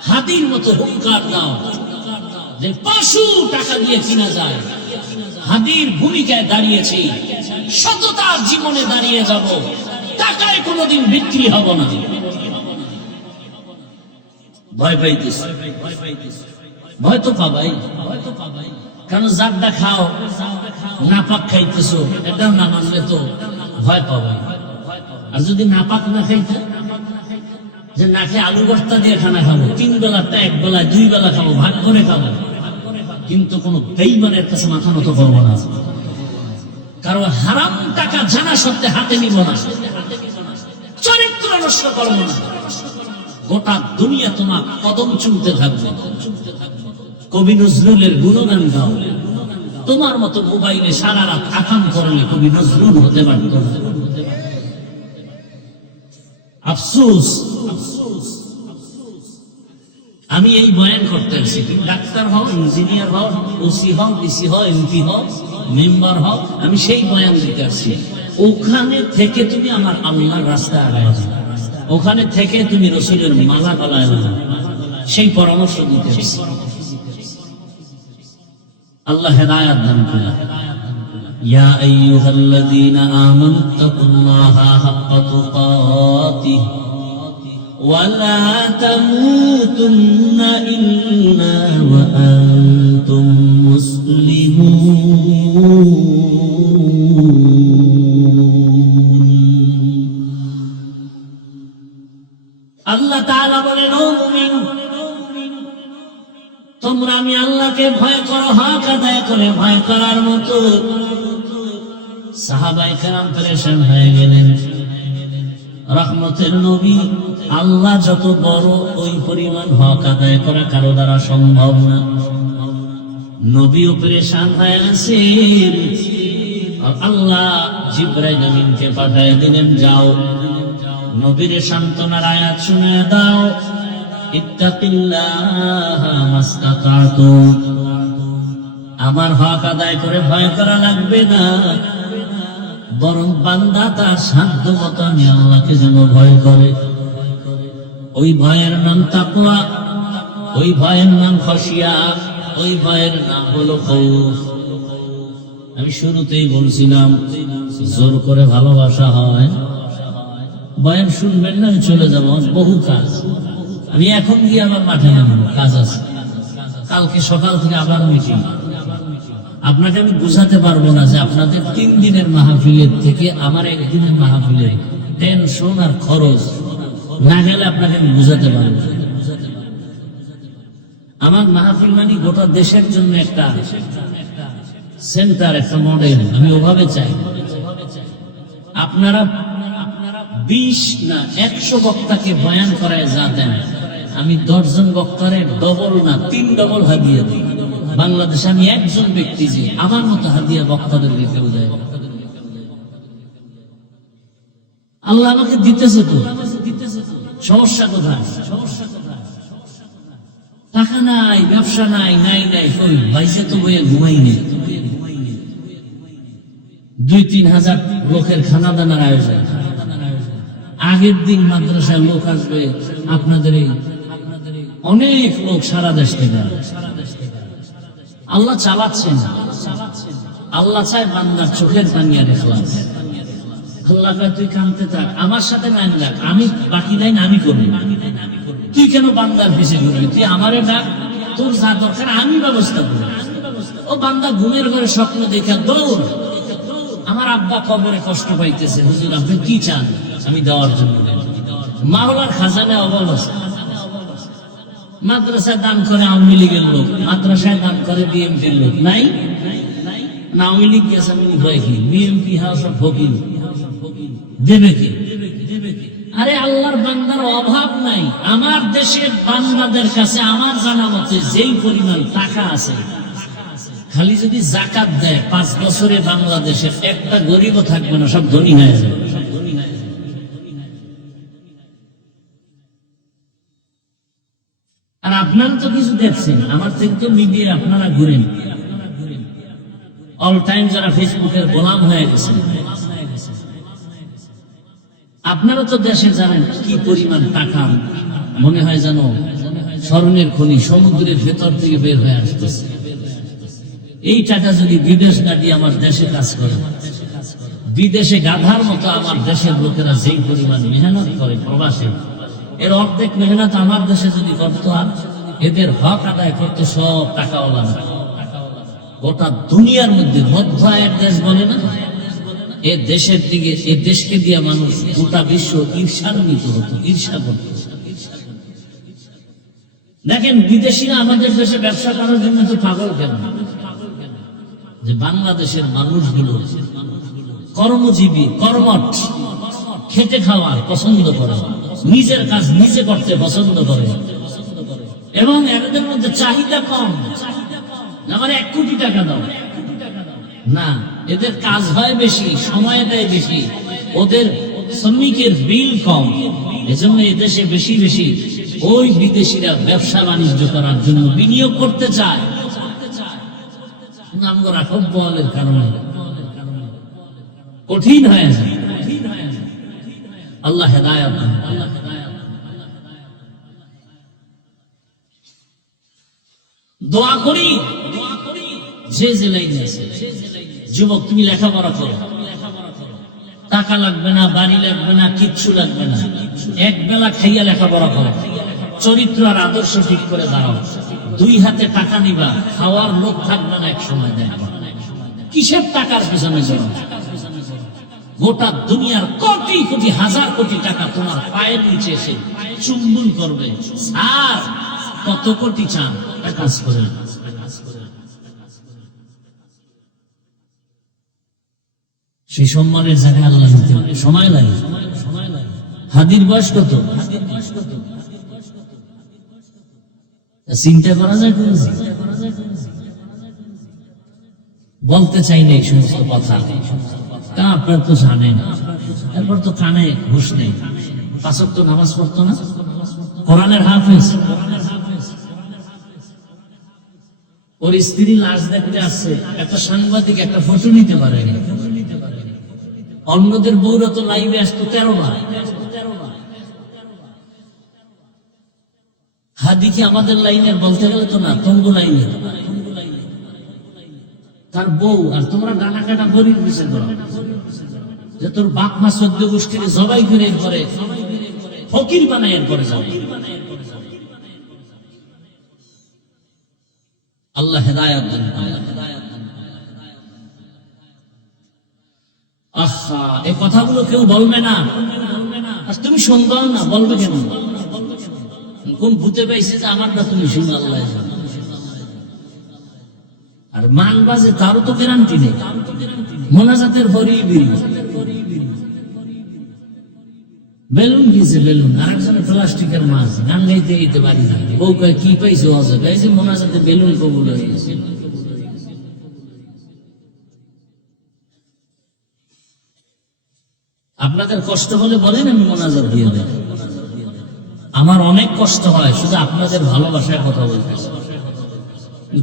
হাদির মতো হুঙ্কার দাও যে পশু টাকা দিয়ে কিনা যায়। হাদির ভূমিকায় দাঁড়িয়েছি, সততার জীবনে দাঁড়িয়ে যাব, টাকায় কোনোদিন বিক্রি হব না। ভয় পাইতেছ? ভয় তো পাবাই, কারণ যারটা খাও নাপাক খাইতেছো, এটাও না মানলে তো ভয় পাবাই। আর যদি নাপাক না খাইতে, যে না খেয়ে আলু ভর্তা দিয়ে খানা খাবো, 3 বেলাটা 1 বেলায় 2 বেলা খাবো, ভাগ করে খাবো, কিন্তু কোনো বেঈমানের কাছে মাথা নত করবো না। কারণ হারাম টাকা জানা সত্ত্বে হাতে নিব না, চরিত্র নষ্ট করবো না। গোটা দুনিয়া তোমার কদম চুমতে থাকবে। কবি নজরুলের গুণগান গাও, তোমার মতো মোবাইলে সারা রাত আকাম করলে কবি নজরুল হতে পারত। আফসোস আমি এই বয়ান করতে আসছি, ডাক্তার হও, ইঞ্জিনিয়ার হও, ওসি হও, ডিসি হও, এমপি হও, মেম্বার হও, আমি সেই বয়ান দিতে আসছি। ওখানে থেকে তুমি আমার আল্লাহর রাস্তায় আগায় যাও, ওখানে থেকে তুমি রসুলের মালা গলায় নাও, সেই পরামর্শ দিতে আসছি। আল্লাহ হেদায়াত দান করুন। ইয়া আইয়ুহাল্লাযীনা আমানু তাকুল্লাহা হাক্কা তুকাতিহি ওয়া লা তামুতুন্না ইল্লা ওয়া আনতুম মুসলিমুন। আল্লাহ তাআলা বলেন, ও মুমিন, তোমরা আমি আল্লাহকে ভয় করো, হক আদায় করে ভয় করার মতো। সাহাবায়ে কেরাম পেরেশান হয়ে গেলেন। রহমতের নবী, আল্লাহ যত বড় ওই পরিমাণ হক আদায় করা কারো দ্বারা সম্ভব না। নবীও পেরেশান হয়ে গেছেন। আল্লাহ জিবরাইল আমিনকে পাঠিয়ে দিলেন, যাও নবীর সান্ত্বনার আয়াত শুনে দাও, ইত্তাকিল্লাহা মাসতাতাতুম, আমার হক আদায় করে ভয় করা লাগবে না, বরং বান্দা তার সাধ্য মতো আমি আল্লাহকে যেন ভয় করে। ওই ভয়ের নাম তাকওয়া, ওই ভয়ের নাম খশিয়া, ওই ভয়ের নাম হলো খৌফ। আমি শুরুতেই বলছিলাম, জোর করে ভালোবাসা হয়। বয়ান শুনবেন না, আমি চলে যাবো, বহু কাজ। আমি এখন গিয়ে আমার মাঠে নামবো, কাজ আছে। কালকে সকাল থেকে আবার মিটিং। আপনাকে আমি বুঝাতে পারবো না যে আপনাদের 3 দিনের মাহফিলের থেকে আমার একদিনের মাহফিলের টেনশন আর খরচ না গেলে আপনাকে আমি বুঝাতে পারবো। আমার মাহফিল মানে গোটা দেশের জন্য একটা সেন্টার, একটা মডেল। আমি ওভাবে চাই। আপনারা 20 না 100 বক্তাকে বয়ান করায় যা দেন, আমি 10 জন বক্তারে ডবল না 3 ডবল হাদিয়া দিই। বাংলাদেশে আমি একজন ব্যক্তি যে আমার মতো হাদিয়া বক্তাদেরকে কেউ দেয়। আল্লাহ আমাকে দিতেছে তো, সমস্যা কোথায়? টাকা নাই, ব্যবসা নাই, নাই নাই, ওই বাইসে তো বইয়ে ঘুমাই নেই। 2-3 হাজার লোকের খানা দানার আয়োজন। আগের দিন মাদ্রাসায় লোক আসবে, আপনাদের অনেক লোক সারা দেশ থেকে। আল্লাহ চালাচ্ছেন। আল্লাহ চায় বান্দার চোখের পানি আর ইখলাস। আল্লাহ কয়, তুই কাঁদতে থাক, আমার সাথে লাইন রাখ, আমি বাকি লাইন আমি করবি। তুই কেন বান্দার পিছিয়ে ঘুরবি? তুই আমারে ডাক, তোর যা দরকার আমি ব্যবস্থা করবো। ও বান্দা ঘুমের ঘরে স্বপ্ন দেখে দৌড়, আমার আব্বা কবরে কষ্ট পাইতেছে, হুজুর আপনি কি চান আমি দেওয়ার জন্য? মাওলার খাজানায় অভাব আছে। মাদ্রাসায় দান করে আওয়ামী লীগের লোক, মাদ্রাসায় দান করে বিএনপির লোক নাই। আওয়ামী লীগ গেছে, আমি ভয় কি? বিএনপি হাউস অফ ফকির দেবে কি? আরে আল্লাহর বান্দার অভাব নাই। আমার দেশের বান্দাদের কাছে আমার জানা মতে যেই পরিমাণ টাকা আছে, খালি যদি যাকাত দেয় 5 বছরে বাংলাদেশের একটা গরিবও থাকবে না, সব ধনী হয়ে যাবে। আর আপনারা তো কিছু দেখছেন, আমার থেকে তো মিডিয়া আপনারা ঘুরেন, অল টাইম যারা ফেসবুকের গোলাম হয়ে গেছে। আপনারা তো দেশে জানেন কি পরিমাণ টাকা, মনে হয় যেন স্বর্ণের খনি সমুদ্রের ভেতর থেকে বের হয়ে আসতেছে। এই টাকা যদি বিদেশ না দিয়ে আমার দেশে কাজ করে, বিদেশে গাধার মতো আমার দেশের লোকেরা যেই পরিমাণ মেহনত করে প্রবাসে, এর অর্ধেক মেহনত আমার দেশে যদি করতো, আর এদের হক আদায় করতো সব টাকাওয়ালা না। গোটা দুনিয়ার মধ্যে মধ্য আয়ের দেশ বলে না, এ দেশের দিকে, এ দেশকে দিয়ে মানুষ গোটা বিশ্ব ঈর্ষান্বিত হতো, ঈর্ষা করত। দেখেন বিদেশিরা আমাদের দেশে ব্যবসা করার জন্য তো পাগল কেন? যে বাংলাদেশের মানুষগুলো কর্মজীবী, কর্মঠ, খেটে খাওয়ার পছন্দ করে, নিজের কাজ নিজে করতে পছন্দ করে, এবং এদের মধ্যে চাহিদা কম। আমার 1 কোটি টাকা দাও না, এদের কাজ হয় বেশি, সময় দেয় বেশি, ওদের শ্রমিকের বিল কম, এজন্য এদেশে বেশি বেশি ওই বিদেশিরা ব্যবসা বাণিজ্য করার জন্য বিনিয়োগ করতে চায়। নাম রাখব বলের কারণে কঠিন হয়ে যায়। আল্লাহ হেদায়েত দান করেন। দোয়া করি যে যে লাইনে আছে, যুবক তুমি লেখাপড়া করো, টাকা লাগবে না, বাড়ি লাগবে না, কিচ্ছু লাগবে না, এক বেলা খাইয়া লেখাপড়া করো, চরিত্র আর আদর্শ ঠিক করে দাঁড়াও, দুই হাতে টাকা নিবা, খাওয়ার লোক থাকবে না, এক সময় দেখবা কিসের টাকার পিছনে জড়ো। গোটা দুনিয়ার কোটি কোটি হাজার কোটি টাকা তোমার পায়ের নিচে এসে চুম্বন করবে, আর কত কোটি চান কাজ করে। সেই সম্মানের জায়গায় আল্লাহ দিতে সময় লাগে। হাদির বয়স কত? চিন্তা করা যায়? বলতে চাই না এই সমস্ত কথা, আপনার তো জানেন। এরপর তো কানে ঘুষ নেই, পাঁচ ওয়াক্ত নামাজ পড়তো না, কোরআনের হাফেজ। ওর স্ত্রী লাশ দেখতে আসছে, একটা সাংবাদিক একটা ফটো নিতে পারে। অন্যদের বউরা তো লাইভে আসতো 13 বার। হাদি কি আমাদের লাইনের? বলতে গেলে তো না, তঙ্গু লাইনের। তার বউ আর তোমরা ডানা কাটা গরিব বিষয় করো, যে তোর বাপ মা 14 গোষ্ঠীর জবাই করে করে ফকির বানায় করে যাও। আল্লাহ হেদায়েত দান করেন। আহা, এই কথাগুলো কেউ বলবে না। তুমি শুনবাও না, বলবে কেন? কোন ভূতে পাইছে যে আমারটা তুমি শুনো? আল্লাহ। আর মান বাজে তারও তো গ্যারান্টি নেই। মোনাজাতের ভরি বিড়ি, বেলুন গিয়েছে বেলুন, আরেকজনের প্লাস্টিকের মাছ, গান গাইতে গাইতে পারি না। বউ কয় কি পাইছো? অজয় গাইছে মোনাজাতে বেলুন কবুল হয়ে গেছে। আপনাদের কষ্ট হলে বলেন, আমি মোনাজাত দিয়ে দেব। আমার অনেক কষ্ট হয়, শুধু আপনাদের ভালোবাসায় কথা বলতেছি।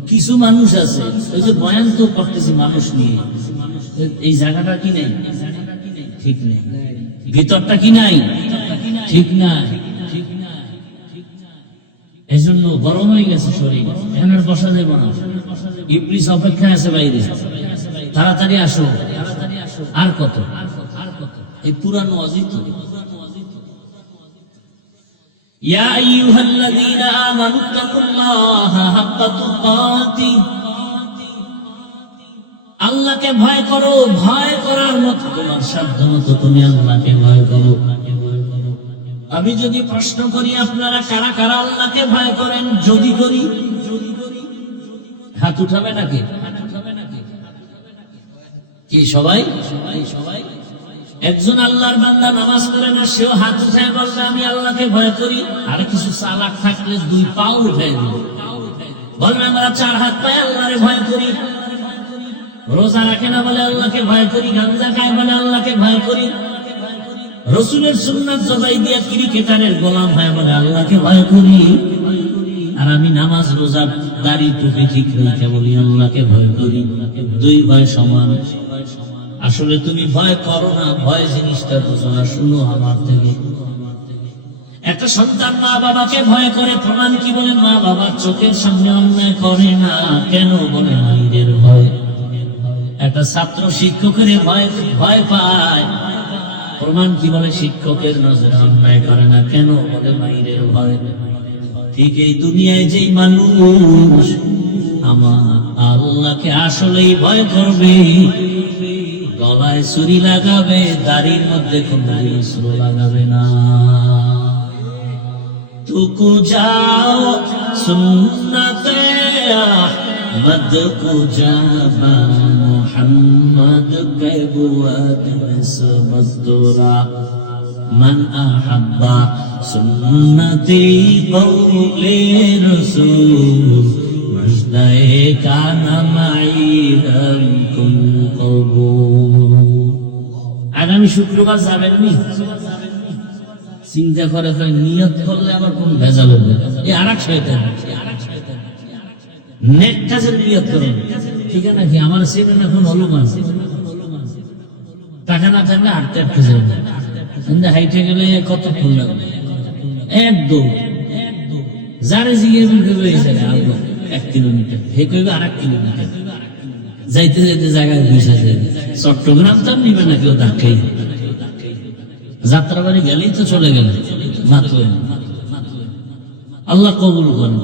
কিছু মানুষ আছে, ওই যে বয়ান তো করতেছি মানুষ নিয়ে, এই জায়গাটা কি নাই, ঠিক নেই, ভিতরটা কি নাই, ঠিক নাই। এই জন্য গরম হয়ে গেছে শরীর, এখানে বসা যাব না। ইবলিস অপেক্ষায় আছে বাইরে, তাড়াতাড়ি আসো। আর কত? এই পুরানো অজিত। ইয়া আইয়ুহাল্লাযীনা আমানু তাকুল্লাহা হাক্কা তুকাতিহ, আল্লাহকে ভয় করো। ভয় করার মতো তোমার সাধ্য মতো তুমি আল্লাহকে ভয় করো। আমি যদি প্রশ্ন করি আপনারা কারা কারা আল্লাহকে ভয় করেন? যদি করি হাত উঠাবে নাকি? কি সবাই? একজন আল্লাহর বান্দা নামাজ পড়ে না, সেও হাত উঠায় বলবে আমি আল্লাহকে ভয় করি। আর কিছু চালাক থাকলে 2 পাও উঠায় দিবে, বলবে আমরা 4 হাত পায়ে আল্লাহরে ভয় করি। রোজা রাখে না বলে আল্লাহকে ভয় করি, গাঞ্জা খায় বলে আল্লাহকে ভয় করি, রসুলের সুন্নাত জবাই দিয়া ক্রিকেটারের গোলাম হয় বলে আল্লাহকে ভয় করি। আর আমি নামাজ রোজা দাড়ি টুপি ঠিক রেখে বলি আল্লাহকে ভয় করি। 2 ভয় সমান। আসলে তুমি ভয় করো না, ভয় জিনিসটা বুঝো না। শুনো আমার থেকে, একটা সন্তান মা বাবাকে ভয় করে, প্রমাণ কি? বলে মা বাবার চোখের সামনে অন্যায় করে না। কেন? বলে মায়ের ভয়। একটা ছাত্র শিক্ষকের ভয় পায়, প্রমাণ কি? বলে শিক্ষকের নজরে অন্যায় করে না। কেন? বলে মায়ের ভয়। ঠিক এই দুনিয়ায় যেই মানুষ আমার আল্লাহকে আসলেই ভয় করবে, গলায় ছুরি লাগাবে, দাড়ির মধ্যে কোনো অস্ত্র লাগাবে না। তুকু যাও সুন্নতে আহমদ কো জাবা মুহাম্মদ কে বুয়াত নিসবত তোরা মান আহাব্বা সুন্নতি কওলে রাসূল মুজদায়ে কানা মাইরাম কুন কবুল। আগামী শুক্রবার যাবেননি? চিন্তা করে নিয়ত করলে আবার কোন ভেজাল হবে, এই আর এক শয়তান। নেক কাজের নিয়ত করেন, ঠিক আছে নাকি? আমার সেদিন এখন হলুমান টাকা না থাকলে হাঁটতে হাঁটতে যাবে, কিন্তু হাইটে গেলে কতক্ষণ লাগবে? এক দৌড়। যারে জিজ্ঞেস করবে এই জায়গায় আসবো 1 কিলোমিটার, হে কইবে আর 1 কিলোমিটার। যাইতে যাইতে জায়গায় বসে যাবে। চট্টগ্রাম তো নিবে না কেউ ধাক্কাই, যাত্রাবাড়ি গেলেই তো চলে গেল মাত্র। আল্লাহ কবুল করেন।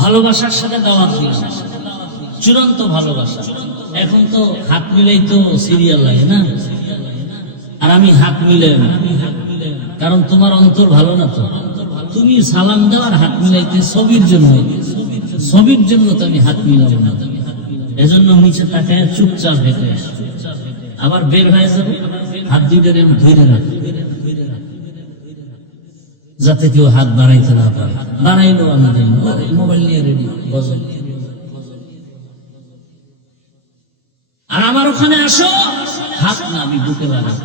ভালোবাসার সাথে দাওয়াত দিন, চূড়ান্ত ভালোবাসা। এখন তো হাত মিলাই তো সিরিয়াল লাগে না, আর আমি হাত মিলাই না, কারণ তোমার অন্তর ভালো না। তো তুমি সালাম দেওয়ার হাত মিলাইতে ছবির জন্য, ছবির জন্য তো আমি হাত মিলাবো না। এজন্য নিচে তাকায় চুপচাপ হেঁটে আবার বের হয়ে যাবো, হাত দুইটা ধরে রাখবো যাতে কেউ হাত বাড়াইতে না পারে। বাড়াইলো আমাদের মোবাইল নিয়ে রেডি বজল। আর আমার ওখানে আসো, হাত না আমি বুকে বাড়াই।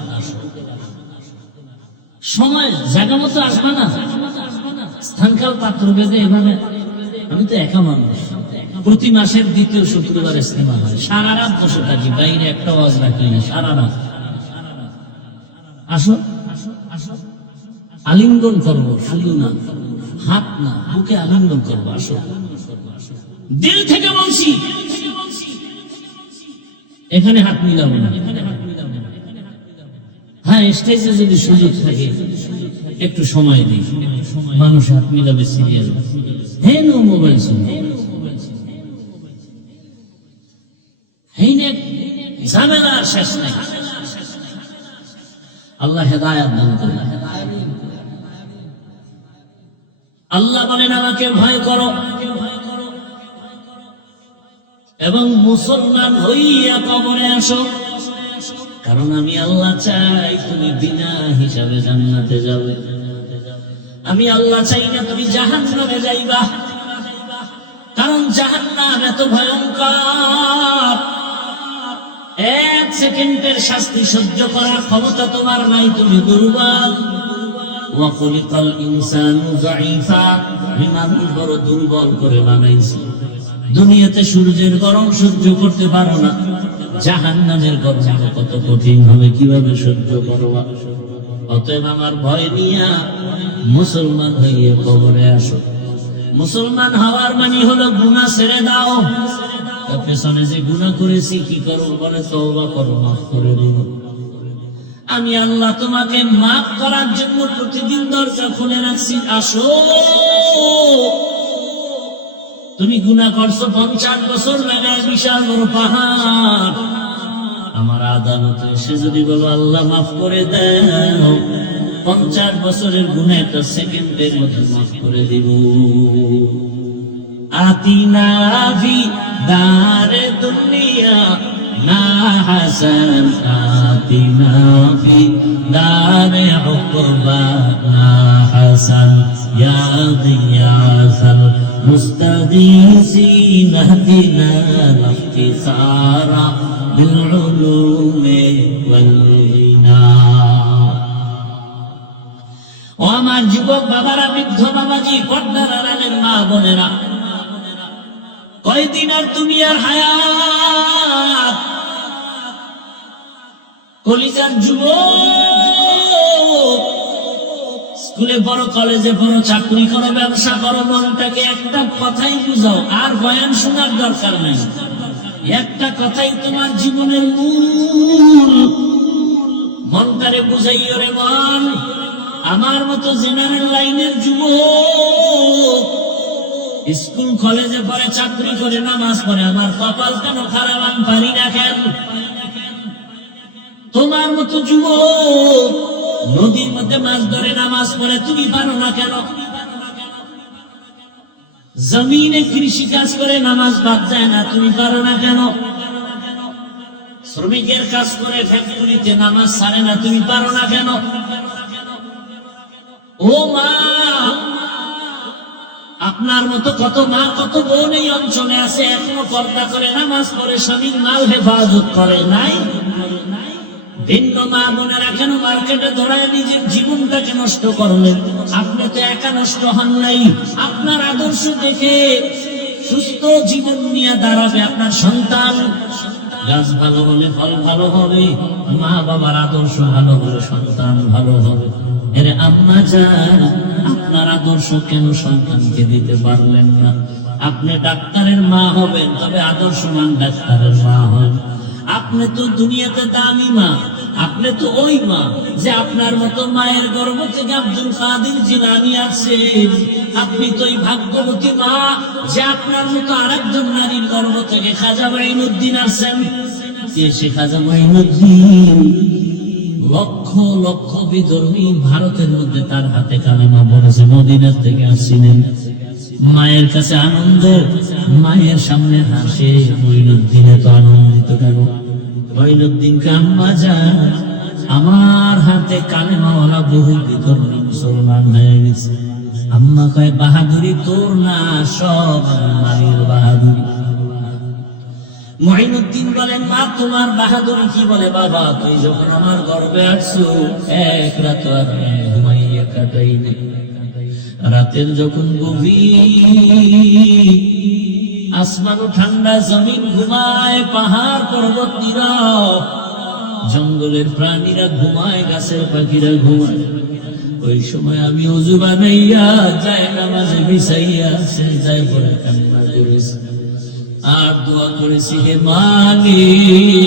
সময় জায়গা মতো আসবে না, স্থানকাল পাত্র বেঁধে এভাবে। আমি তো একা মানুষ, প্রতি মাসের 2য় শুক্রবার ইস্তেমা হয়, সারা রাত বসে থাকি, বাইরে একটা আওয়াজ রাখি না, সারা রাত। আসো আসো, আলিঙ্গন করবো, শুধু না হাত না, বুকে আলিঙ্গন করবো। আসো, দিল থেকে বলছি, এখানে হাত মিলাবো না। হ্যাঁ, স্টেজে যদি সুযোগ থাকে একটু সময় দিই, মানুষ হাত মিলাবে সিরিয়াল। হ্যাঁ, নো মোবাইল শুনে ঝামেলা শেষ নাই। আল্লাহ হেদায়াত দান করেন। আল্লাহ বলেন আমাকে ভয় করো এবং মুসলমান হইয়া কবরে আসো, কারণ আমি আল্লাহ চাই তুমি বিনা হিসাবে জান্নাতে যাবে। আমি আল্লাহ চাই না তুমি জাহান্নামে যাইবা, কারণ জাহান্নাম এত ভয়ঙ্কর। 1 সেকেন্ডের শাস্তি সহ্য করার ক্ষমতা তোমার নাই, তুমি দুর্বল। ওয়া খুলিকাল ইনসানু যায়ীফা, মানুষ বড় দুর্বল করে বানাইছে। দুনিয়াতে সূর্যের গরম সহ্য করতে পারো না, জাহান্নামের গরম কত কঠিন হবে, কিভাবে সহ্য করবা? অতএব আমার ভয় নিয়া মুসলমান হইয়ে কবরে আসো। মুসলমান হওয়ার মানে হলো গুনাহ ছেড়ে দাও। পেছনে যে গুনাহ করেছি কি করবো? বলে তওবা করো, মাফ করে দিও। আমি আল্লাহ তোমাকে মাফ করার জন্য প্রতিদিন দরজা খুলে রাখছি, আসো। তুমি গুনাহ করছো 50 বছর লাগায়, বিশাল বড় পাহাড়। আমার আদালতে এসে যদি বলো আল্লাহ মাফ করে দাও, 50 বছরের গুনাহ একটা সেকেন্ডের মধ্যে মাফ করে দিব। আতিনা ফি দারে দুনিয়া না হাসান, আতিনা ফি দারে উকবা না হাসান, ইয়া গিয়াসাল মুস্তাগীসিন ইহদিনা ইফতিখারা বিল উলুমি ওয়াল গিনা। ও আমার যুবক বাবারা, বৃদ্ধ বাবাজি, পর্দার আড়ালের মা বোনেরা, কয়দিন আর দুনিয়ার হায়াত? কলিজার যুবক, স্কুলে পড়ো, কলেজে পড়ো, চাকরি করো, ব্যবসা করো, মনটাকে একটা কথাই বুঝাও, আর বয়ান শোনার দরকার নাই। একটা কথাই তোমার জীবনের মূল। মনটারে বুঝাইও রে মন। আমার মতো জেনারেল লাইনের যুবক, স্কুল কলেজে পড়ে, চাকরি করে, নামাজ পড়ে, আমার কপাল কেন খারাপ, আমি পারি না কেন? তোমার মতো যুবক নদীর মধ্যে মাছ ধরে, নামাজ পড়ে, তুমি পারো না কেন? জমিনে কৃষি কাজ করে, নামাজ বাদ যায় না, তুমি পারো না কেন? শ্রমিকের কাজ করে ফ্যাক্টরিতে, নামাজ ছাড়ে না, তুমি পারো না কেন? ও মা, আপনার মতো কত মা, কত বোন এই অঞ্চলে আছে, এখনো পর্দা করে, নামাজ পড়ে, স্বামীর মাল হেফাজত করে, নাই? ভিন্ন মা বোনেরা কেন মার্কেটে দৌড়ায় নিজের জীবনটাকে নষ্ট করলেন? আপনি তো একা নষ্ট হন নাই, আপনার আদর্শ দেখে সুস্থ জীবন নিয়ে দাঁড়াবে আপনার সন্তান। গাছ ভালো হলে ফল ভালো হবে, মা বাবার আদর্শ ভালো হলে সন্তান ভালো হবে। এর আম্মা জান, আপনার আদর্শ কেন সন্তানকে দিতে পারলেন না? আপনি ডাক্তারের মা হবেন, তবে আদর্শবান ডাক্তারের মা হন। আপনি তো দুনিয়াতে দামি মা, আপনি তো ওই মা যে আপনার মতো মায়ের গর্ভ থেকে আব্দুল কাদের জিলানী আসছেন। আপনি তো ওই ভাগ্যবতী মা যে আপনার মতো আরেকজন নারীর গর্ভ থেকে খাজা মাইনুদ্দিন আসছেন। কে সে খাজা মাইনুদ্দিন? লক্ষ লক্ষ বিধর্মী ভারতের মধ্যে তার হাতে কালেমা পড়েছে, মদিনার থেকে আসছিলেন। মায়ের কাছে আনন্দ, মায়ের সামনে হাসে। মঈনুদ্দিনে তো আনন্দিত কেন? মঈনুদ্দিনকে আম্মা জান, আমার হাতে কালেমাওয়ালা বহু বিধর্মী মুসলমান হয়ে গেছে। আম্মা কয়, বাহাদুরি তোর না, সব মায়ের বাহাদুরি। মঈনুদ্দিন বলেন, মা তোমার বাহাদুরি কি? বলে, বাবা তুই যখন আমার গর্ভে আসছো এক রাত আর ঘুমাইয়া কাটাই নেই। রাতের যখন গভীর, আসমানও ঠান্ডা, জমিন ঘুমায়, পাহাড় পর্বত নীরব, জঙ্গলের প্রাণীরা ঘুমায়, গাছের পাখিরা ঘুমায়। ওই সময় আমি ওযু বানাইয়া যায় নামাজে বিছাইয়া সিজদায় পড়ে কান্না করেছি আর দোয়া করেছি, হে মালিক,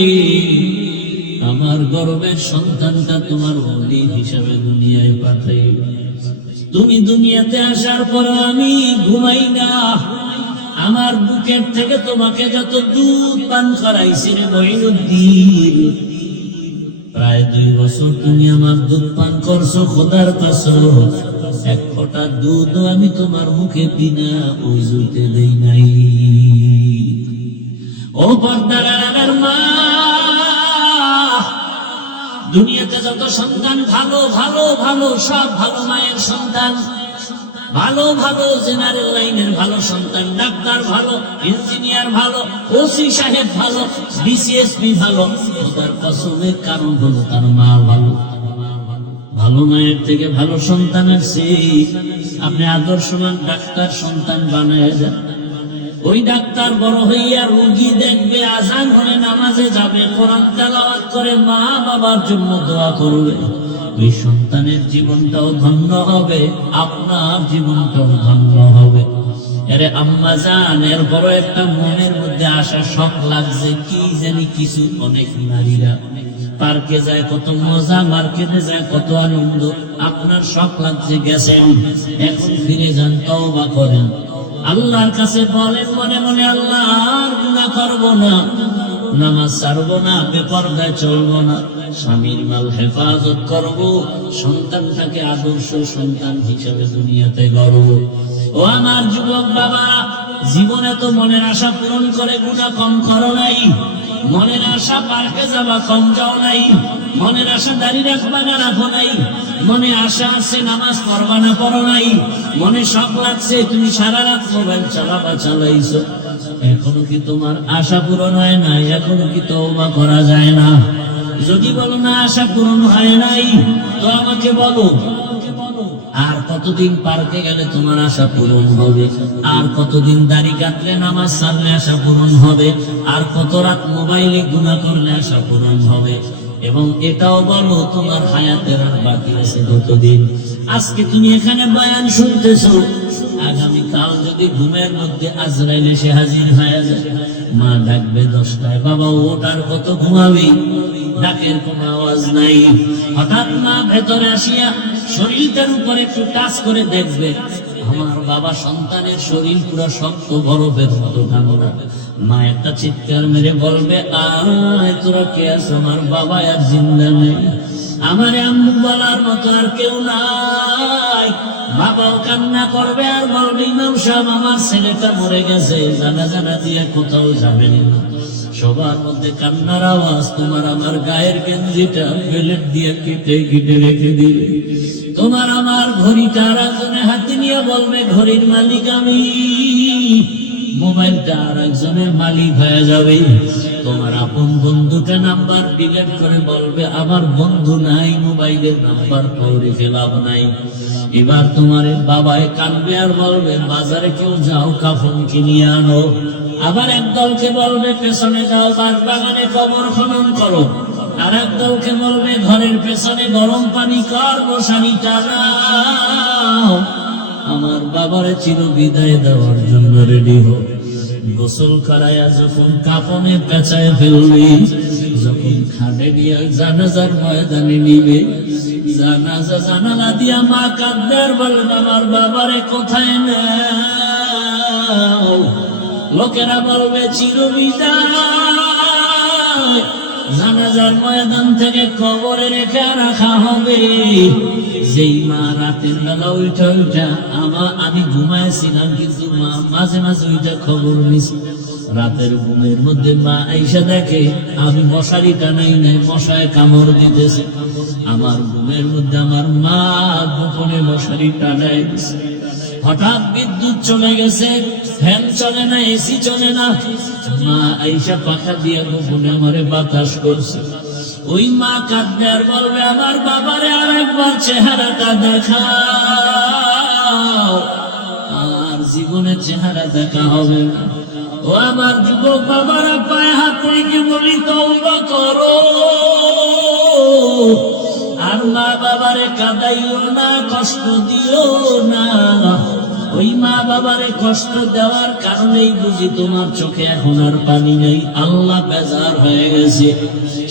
আমার গর্ভের সন্তানটা তোমার ওলি হিসাবে দুনিয়ায় পাঠাই। তুমি দুনিয়াতে আসার পর আমি ঘুমাই না, আমার বুকের থেকে তোমাকে যত দুধ পান করাইছি রে মঈনুদ্দিন, প্রায় 2 বছর তুমি আমার দুধ পান করছো। খোদার কসম, এক ফোঁটা দুধ আমি তোমার মুখে বিনা ওযুতে দেই নাই। ও পর্দার আড়ালের মা, দুনিয়াতে যত সন্তান ভালো ভালো ভালো, সব ভালো মায়ের সন্তান, ভালো ভালো জেনারেল লাইনের ভালো সন্তান, ডাক্তার ভালো, ইঞ্জিনিয়ার ভালো, ওসি সাহেব ভালো, বিসিএসপি ভালো। তার কসমের কারণ হলো তার মা ভালো। ভালো মায়ের থেকে ভালো সন্তানের চেয়ে আপনি আদর্শবান ডাক্তার সন্তান বানায় যান। ওই ডাক্তার বড় হইয়া রোগী দেখবে, আজান হলে নামাজে যাবে, কোরআন তেলাওয়াত করে মা বাবার জন্য দোয়া করবে। ওই সন্তানের জীবনটাও ধন্য হবে, আপনার জীবনটাও ধন্য হবে। আরে আম্মা জান, এর বড় একটা মনের মধ্যে আসা শখ লাগছে, কি জানি কিছু। অনেক নারীরা পার্কে যায় কত মজা, মার্কেটে যায় কত আনন্দ। আপনার শখ লাগছে, গেছেন, এখন ফিরে যান, তওবা করেন, আল্লাহর কাছে বলেন মনে মনে, আল্লাহ আর গুনাহ করব না, নামাজ ছাড়বো না, বেপরদায় চলবো না, স্বামীর মাল হেফাজত করব, সন্তানটাকে আদর্শ সন্তান হিসেবে দুনিয়াতে গড়ব। ও আমার যুবক বাবারা, জীবনে তো মনের আশা পূরণ করে গুনাহ কম করো নাই, মনের আশা পার্কে যাবা কম যাও নাই, মনের আশা দাড়ি রাখবা না রাখো নাই, মনে আশা আছে নামাজ পড়বা না পড়ো নাই, মনে শখ লাগছে তুমি সারা রাত মোবাইল চালাবা চালাইছো। এখনো কি তোমার আশা পূরণ হয় নাই? এখনো কি তওবা করা যায় না? যদি বলো না আশা পূরণ হয় নাই, তো আমাকে বলো, আর কতদিন পার্কে গেলে তোমার আশা পূরণ হবে? আর কতদিন দাড়ি কাটলে নামাজ ছাড়লে আশা পূরণ হবে? আর কত রাত মোবাইলে গুনাহ করলে আশা পূরণ হবে? এবং এটাও বলো, তোমার হায়াতের আর বাকি আছে কতদিন? আজকে তুমি এখানে বয়ান শুনতেছো, আগামীকাল যদি ঘুমের মধ্যে আজরাইল এসে হাজির হয়ে যায়, মা ডাকবে 10টায়, বাবা ওঠ, আর কত ঘুমাবি? ডাকের কোনো আওয়াজ নাই। হঠাৎ মা ভেতরে আসিয়া শরীরটার উপরে একটু টাচ করে দেখবে, আমার বাবা সন্তানের শরীর পুরো শক্ত বরফের মতো ঠান্ডা। মা একটা চিৎকার মেরে বলবে, আয় তোরা কে আছো? আমার বাবা আর জিন্দা নেই, আমার আম্মু বলার মতো আর কেউ নাই। বাবাও কান্না করবে আর বলবে, ইমাম সাহেব আমার ছেলেটা মরে গেছে, জানাজা দিয়ে কোথাও যাবেন না। সবার মধ্যে কান্নার আওয়াজ, তোমার আমার গায়ের গেঞ্জিটা বেলেট দিয়ে কেটে কেটে রেখে দিবে। তোমার আমার ঘড়িটা আর একজনের হাতে নিয়ে বলবে, ঘড়ির মালিক আমি। মোবাইলটা আর একজনের মালিক হয়ে যাবে। তোমার আপন বন্ধুকে নাম্বার ডিলিট করে বলবে আমার বন্ধু নাই, মোবাইলের নাম্বার পড়ে ফেলাব নাই। এবার তোমার বাবায় কাঁদবে আর বলবে বাজারে কেউ যাও কাফন কিনিয়ে আনো। আবার এক দলকে বলবে পেছনে যাও বাঁশ বাগানে কবর খনন করো। আর এক দলকে বলবে ঘরের পেছনে গরম পানি কর মশারি টানাও। আমার বাবারে চির বিদায় দেওয়ার জন্য রেডি হোক। গোসল করাইয়া যখন কাফনে পেঁচায় ফেলবি, যখন খাটে দিয়ে জানাজার ময়দানে নিবে, জানাজা জানালা দিয়া মা কাঁদবে আর বলবে আমার বাবারে কোথায় নাও। লোকেরা বলবে চির বিদায়, জানাজার ময়দান থেকে কবরে রেখে রাখা হবে। যেই মা রাতের বেলা উঠা আমি ঘুমাইছিলাম, কিন্তু মা মাঝে মাঝে উঠা খবর নিছি। রাতের ঘুমের মধ্যে মা আইসা দেখে আমি মশারি টানাই নাই, মশায় কামড় দিতেছে। আমার ঘুমের মধ্যে আমার মা গোপনে মশারি টানাই দিছে। হঠাৎ বিদ্যুৎ চলে গেছে, ফ্যান চলে না, এসি চলে না। মা আইসা পাখা দিয়ে গোপনে আমারে বাতাস করছে। ওই মা কাঁদবে আর বলবে আমার বাবারে আর একবার চেহারাটা দেখাও। আর জীবনে চেহারা দেখা হবে না। ও আমার যুবক বাবারা, পায়ে হাত রেখে বলি তওবা করো। আর মা বাবারে কাঁদাইও না, কষ্ট দিও না। ওই মা বাবারে কষ্ট দেওয়ার কারণেই বুঝি তোমার চোখে এখন আর পানি নেই। আল্লাহ বেজার হয়ে গেছে।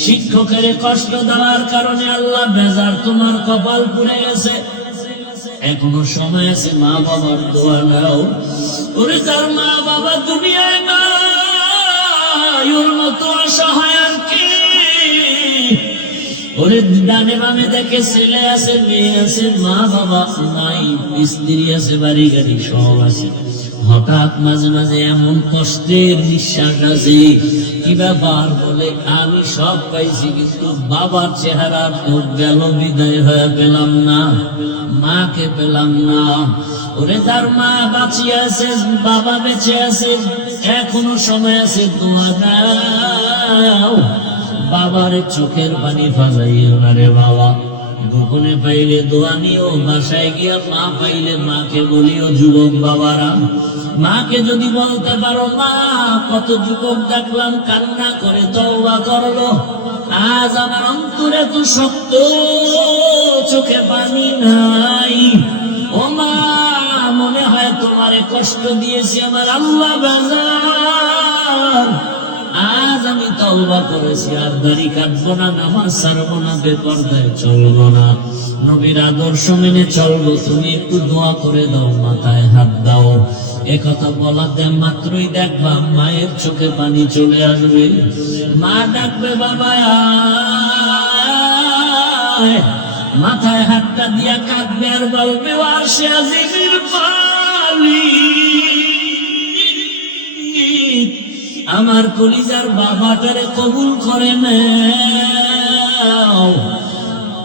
শিক্ষকের কষ্ট দেওয়ার কারণে আল্লাহ বেজার, তোমার কপাল পুড়ে গেছে। এখনো সময় আছে, মা বাবার দোয়া নাও। ওরে যার মা বাবা দুনিয়ায় নাই, ওর মতো অসহায় আর কে? ওরে ডানে বামে দেখে ছেলে আছে, মেয়ে আছে, মা বাবা নাই, স্ত্রী আছে, বাড়ি গাড়ি সব আছে। হঠাৎ মাঝে মাঝে এমন কষ্টের নিঃশ্বাস আছে, কি ব্যাপার বলে আমি সব পাইছি, কিন্তু বাবার চেহারা তোর গেল, বিদায় হয়ে পেলাম না, মাকে পেলাম না। ওরে তার মা বাঁচিয়ে আছে, বাবা বেঁচে আছে, এখনো সময় আছে, দোয়া দাও। বাবার চোখের পানি ফাজাইও না রে বাবা। গোপনে পাইলে দোয়া নিও, বাসায় গিয়া মা পাইলে মাকে বলিও। যুবক বাবারা, মাকে যদি বলতে পারো মা, কত যুবক দেখলাম কান্না করে তওবা করলো, আজ আমার অন্তরে তো শক্ত, চোখে পানি নাই। ও মা, মনে হয় তোমারে কষ্ট দিয়েছি, আমার আল্লাহ বেজার। আজ আমি তওবা করেছি, আর দাড়ি কাটবো না, নামাজ ছাড়বো না, বেপরদায় চলবো না, নবীর আদর্শ মেনে চলবো। তুমি একটু দোয়া করে দাও, মাথায় হাত দাও। একথা বলাতে মাত্রই দেখবা মায়ের চোখে পানি চলে আসবে। মা ডাকবে বাবা আয়, মাথায় হাতটা দিয়া কাঁদবে আর বলবে আরশে আজিমের মালিক, আমার কলিজার বাবাটারে কবুল করে নাও।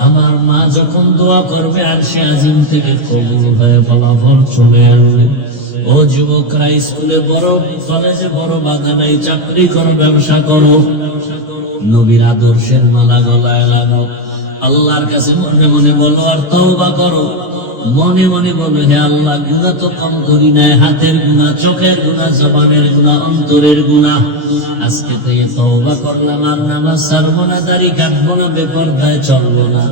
আমার মা যখন দোয়া করবে আরশে আজিম থেকে কবুল হয়ে ফলাফল চলে আসবে। ও যুবকরা, স্কুলে বড়, কলেজে বড়, বাধা নাই, চাকরি করো, ব্যবসা করো, নবীর আদর্শের মালা গলায় লাগাও। আল্লাহর কাছে মনে মনে বলো আর তওবা করো। মনে মনে বলো, হে আল্লাহ, গুনাহ তো কম করি নাই, হাতের গুনাহ, চোখের গুনাহ, জবানের গুনাহ, অন্তরের গুনাহ। আজকে থেকে তওবা করলাম, আর নামাজ ছাড়বো না, দাড়ি কাটবো না, বেপরদায় চলবো না।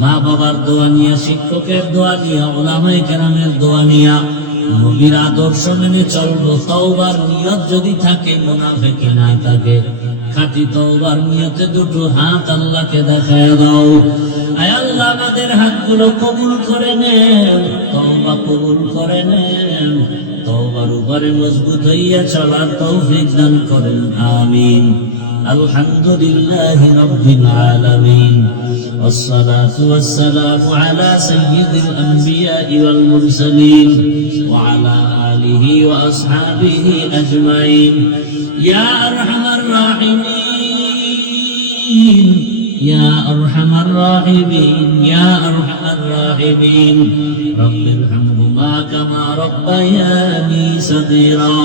মা বাবার দোয়া নিয়া, শিক্ষকের দোয়া নিয়া, উলামায়ে কেরামের দোয়া নিয়া নবীর আদর্শ মেনে চলবো। তওবার নিয়ত যদি থাকে, মুনাফিকি না থাকে, খাঁটি তওবার নিয়তে দুটো হাত আল্লাহকে দেখায় দাও। আয় আল্লাহ, আমাদের হাতগুলো কবুল করে নেন, তওবা কবুল করে নেন, তওবার উপরে মজবুত হইয়া চলার তৌফিক দান করেন, আমিন। আলহামদুলিল্লাহি রাব্বিল আলামিন, والصلاة والسلام على سيد الأنبياء والمرسلين وعلى آله وأصحابه أجمعين. يا أرحم الراحمين، يا أرحم الراحمين، يا أرحم الراحمين، رب ارحمهما كما ربياني صغيرا.